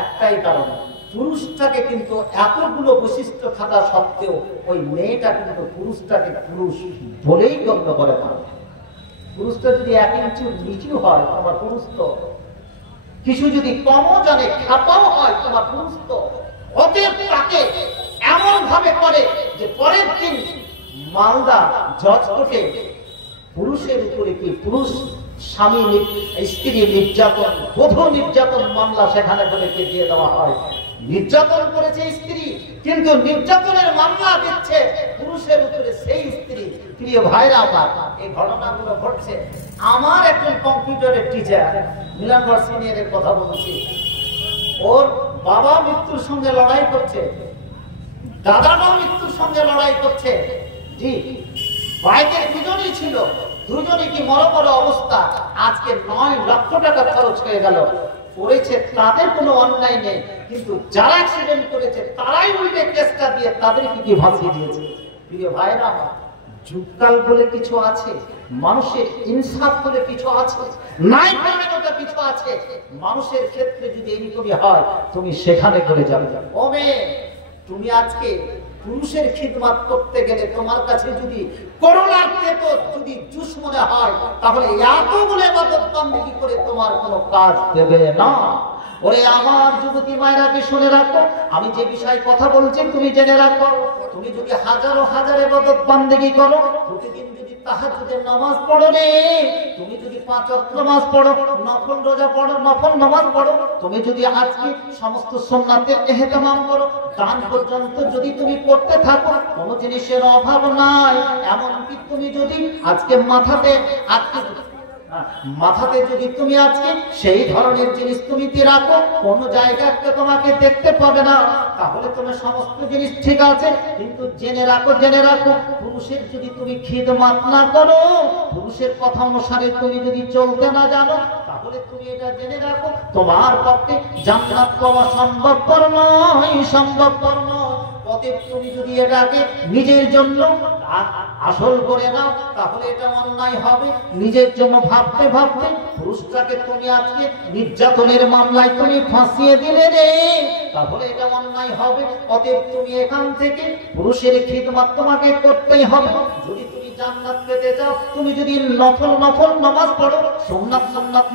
একটাই কারণ, পুরুষটাকে কিন্তু এতগুলো বৈশিষ্ট্য থাকা সত্ত্বেও ওই মেয়েটা কিন্তু পুরুষটাকে পুরুষ বলেই গণ্য করে না। পুরুষটা যদি 1 ইঞ্চি নিচু হয় তোমার পুরুষ তো, কিছু যদি কমও জানে খাপাও হয় তোমার পুরুষ তো, অতএব তাকে এমন ভাবে করে যে পরের দিন মালদা জজ কোর্টে পুরুষের উপরে কি পুরুষ স্বামী স্ত্রী নির্যাতন, বধূ নির্যাতন মামলা সেখানে বলে দিয়ে দেওয়া হয়। নির্যাতন করেছে স্ত্রী, কিন্তু নির্যাতনের মামলা দিচ্ছে পুরুষের উপরে সেই স্ত্রী। প্রিয় ভাইরা আমার, এই ঘটনাগুলো ঘটছে। আমার একজন কম্পিউটারের টিচার, মিলনগড় সিনিয়রের কথা বলছি, ওর বাবা মৃত্যুর সঙ্গে লড়াই করছে, দাদাটাও মৃত্যুর সঙ্গে লড়াই করছে। জি, বাইকে দুজনই ছিল, দুজনই কি মরমর অবস্থা। আজকে 9 লক্ষ টাকা খরচ হয়ে গেল। করেছে তাদের কোনো অন্যায় নেই, কিন্তু যারা অ্যাক্সিডেন্ট করেছে তারাই উল্টে কেসটা দিয়ে তাদেরকে কি ভাসিয়ে দিয়েছে। প্রিয় ভাইরা, যুগকাল বলে কিছু আছে, মানুষের ইনসাফ বলে কিছু আছে, নাই প্রমাণতা কিছু আছে। মানুষের ক্ষেত্রে যদি এরকমই হয়, তুমি সেখানে করে যাবে। ও মেয়ে, তুমি আজকে পুরুষের খিদমত করতে গেলে তোমার কাছে যদি করোনার তেতো যদি জুস মনে হয়, তাহলে এতগুলো ইবাদত বন্দেগী করে তোমার কোনো কাজ দেবে না। ওরে আমার যুবতী মায়েরাকে শুনে রাখো, আমি যে বিষয়ে কথা বলছি তুমি জেনে রাখো। তুমি যদি হাজারো হাজার ইবাদত বন্দেগী করো, প্রতিদিন যদি তাহাজ্জুদের নামাজ পড়ো রে, তুমি যদি 5 ওয়াক্ত নামাজ পড়ো, নফল রোজা পড়ো, নফল নামাজ পড়ো, তুমি যদি আজকে সমস্ত সুন্নাতের ইহতিমাম করো, দান পর্যন্ত যদি তুমি করতে থাকো, কোনো জিনিসের অভাব নাই। এমনকি তুমি যদি আজকে মাথাতে যদি তুমি আজকে সেই ধরনের জিনিস তুমি রাখো, কোন জায়গাতে তোমাকে দেখতে পাবে না, তাহলে তোমার সমস্ত জিনিস ঠিক আছে। কিন্তু জেনে রাখো, পুরুষের যদি তুমি খিদমত না করো, পুরুষের কথা অনুসারে তুমি যদি চলতে না জানো, তাহলে তুমি এটা জেনে রাখো তোমার পক্ষে জান্নাত পাওয়া সম্ভবপর নয়। অতএব তুমি যদি এটাকে নিজের জন্য আসল করে নাও, তাহলে এটা অন্যায় হবে। নিজের জন্য ভাবতে ভাবতে পুরুষটাকে তুমি আজকে নির্যাতনের মামলায় তুমি ফাঁসিয়ে দিলে রে, তাহলে এটা অন্যায় হবে। অতএব তুমি এখান থেকে পুরুষের খিদমত তোমাকে করতেই হবে। যদি তুমি জান্নাত পেতে চাও, তুমি যদি নফল নামাজ পড়ো, সুন্নাত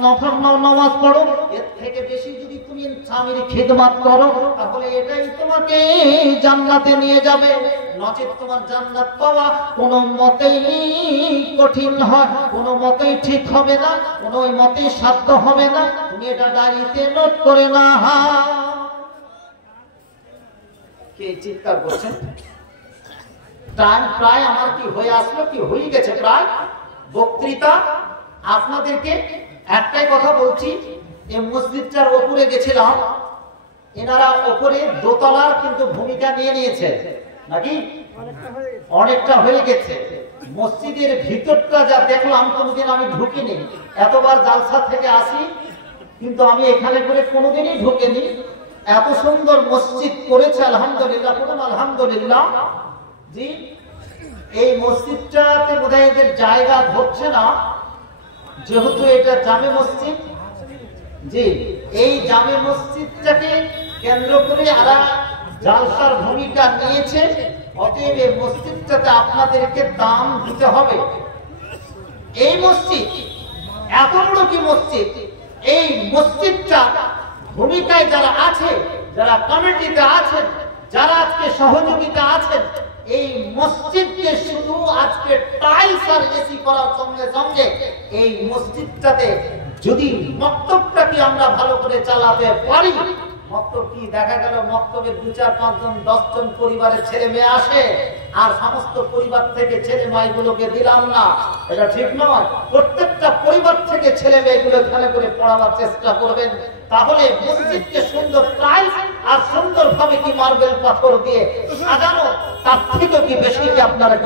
নফল নামাজ পড়ো, এর থেকে বেশি যদি তুমি স্বামীর খিদমত করো, তাহলে এটাই তোমাকে জান্নাতে নিয়ে যাবে। নচেত তোমার জান্নাত পাওয়া কোনো মতেই কঠিন হয়, কোনো মতেই ঠিক হবে না, কোনো মতেই সাধ্য হবে না। তুমি এটা ডায়েরিতে নোট করে না। কে চিৎকার করছেন? টাইম প্রায় আমার কি হয়ে আসলো, কি হয়ে গেছে প্রায় বক্তৃতা। আপনাদেরকে একটাই কথা বলছি, এই মসজিদটার ওপরে গেছিলাম, এনারা ওপরে দোতলার কিন্তু ভূমিকা নিয়ে নিয়েছে নাকি, অনেকটা হয়ে গেছে। মসজিদের ভিতরটা যা দেখলাম, কোনোদিন আমি ঢুকিনি, এতবার জালসা থেকে আসি, কিন্তু আমি এখানে করে কোনোদিনই ঢুকিনি। এত সুন্দর মসজিদ করেছে, আলহামদুলিল্লাহ, বলুন আলহামদুলিল্লাহ। জি, এই মসজিদটাতে বোধহয় এদের জায়গা ধরছে না, যেহেতু এটা জামে মসজিদ। জি, এই জামে মসজিদটাকে কেন্দ্র করে আরা জালসার ভূমিকা নিয়েছে। অতএব এই মসজিদটাতে আপনাদেরকে দাম দিতে হবে। এই মসজিদ এত বড় কি মসজিদ, এই মসজিদটা ভূমিকায় যারা আছে, যারা কমিটিতে আছেন, যারা আজকে সহযোগিতা আছেন, এই মসজিদকে শুধু আজকে টাইলস আর এসি করার সঙ্গে সঙ্গে এই মসজিদটাতে যদি মক্তবটাকে আমরা ভালো করে চালাতে পারি, মক্তব কি দেখা গেল মক্তবের 2, 4, 5 জন 10 জন পরিবারের ছেলে মেয়ে আসে আর সমস্ত পরিবার থেকে ছেলে মেয়েগুলোকে দিলাম না, এটা ঠিক নয়। প্রত্যেকটা পরিবার থেকে ছেলে মেয়েগুলো এখানে করে পড়াবার চেষ্টা করবেন, তাহলে মসজিদকে সুন্দর টাইলস আর সুন্দরভাবে কি মার্বেল পাথর দিয়ে সাজানো, তার থেকে কি বেশি কি আপনারা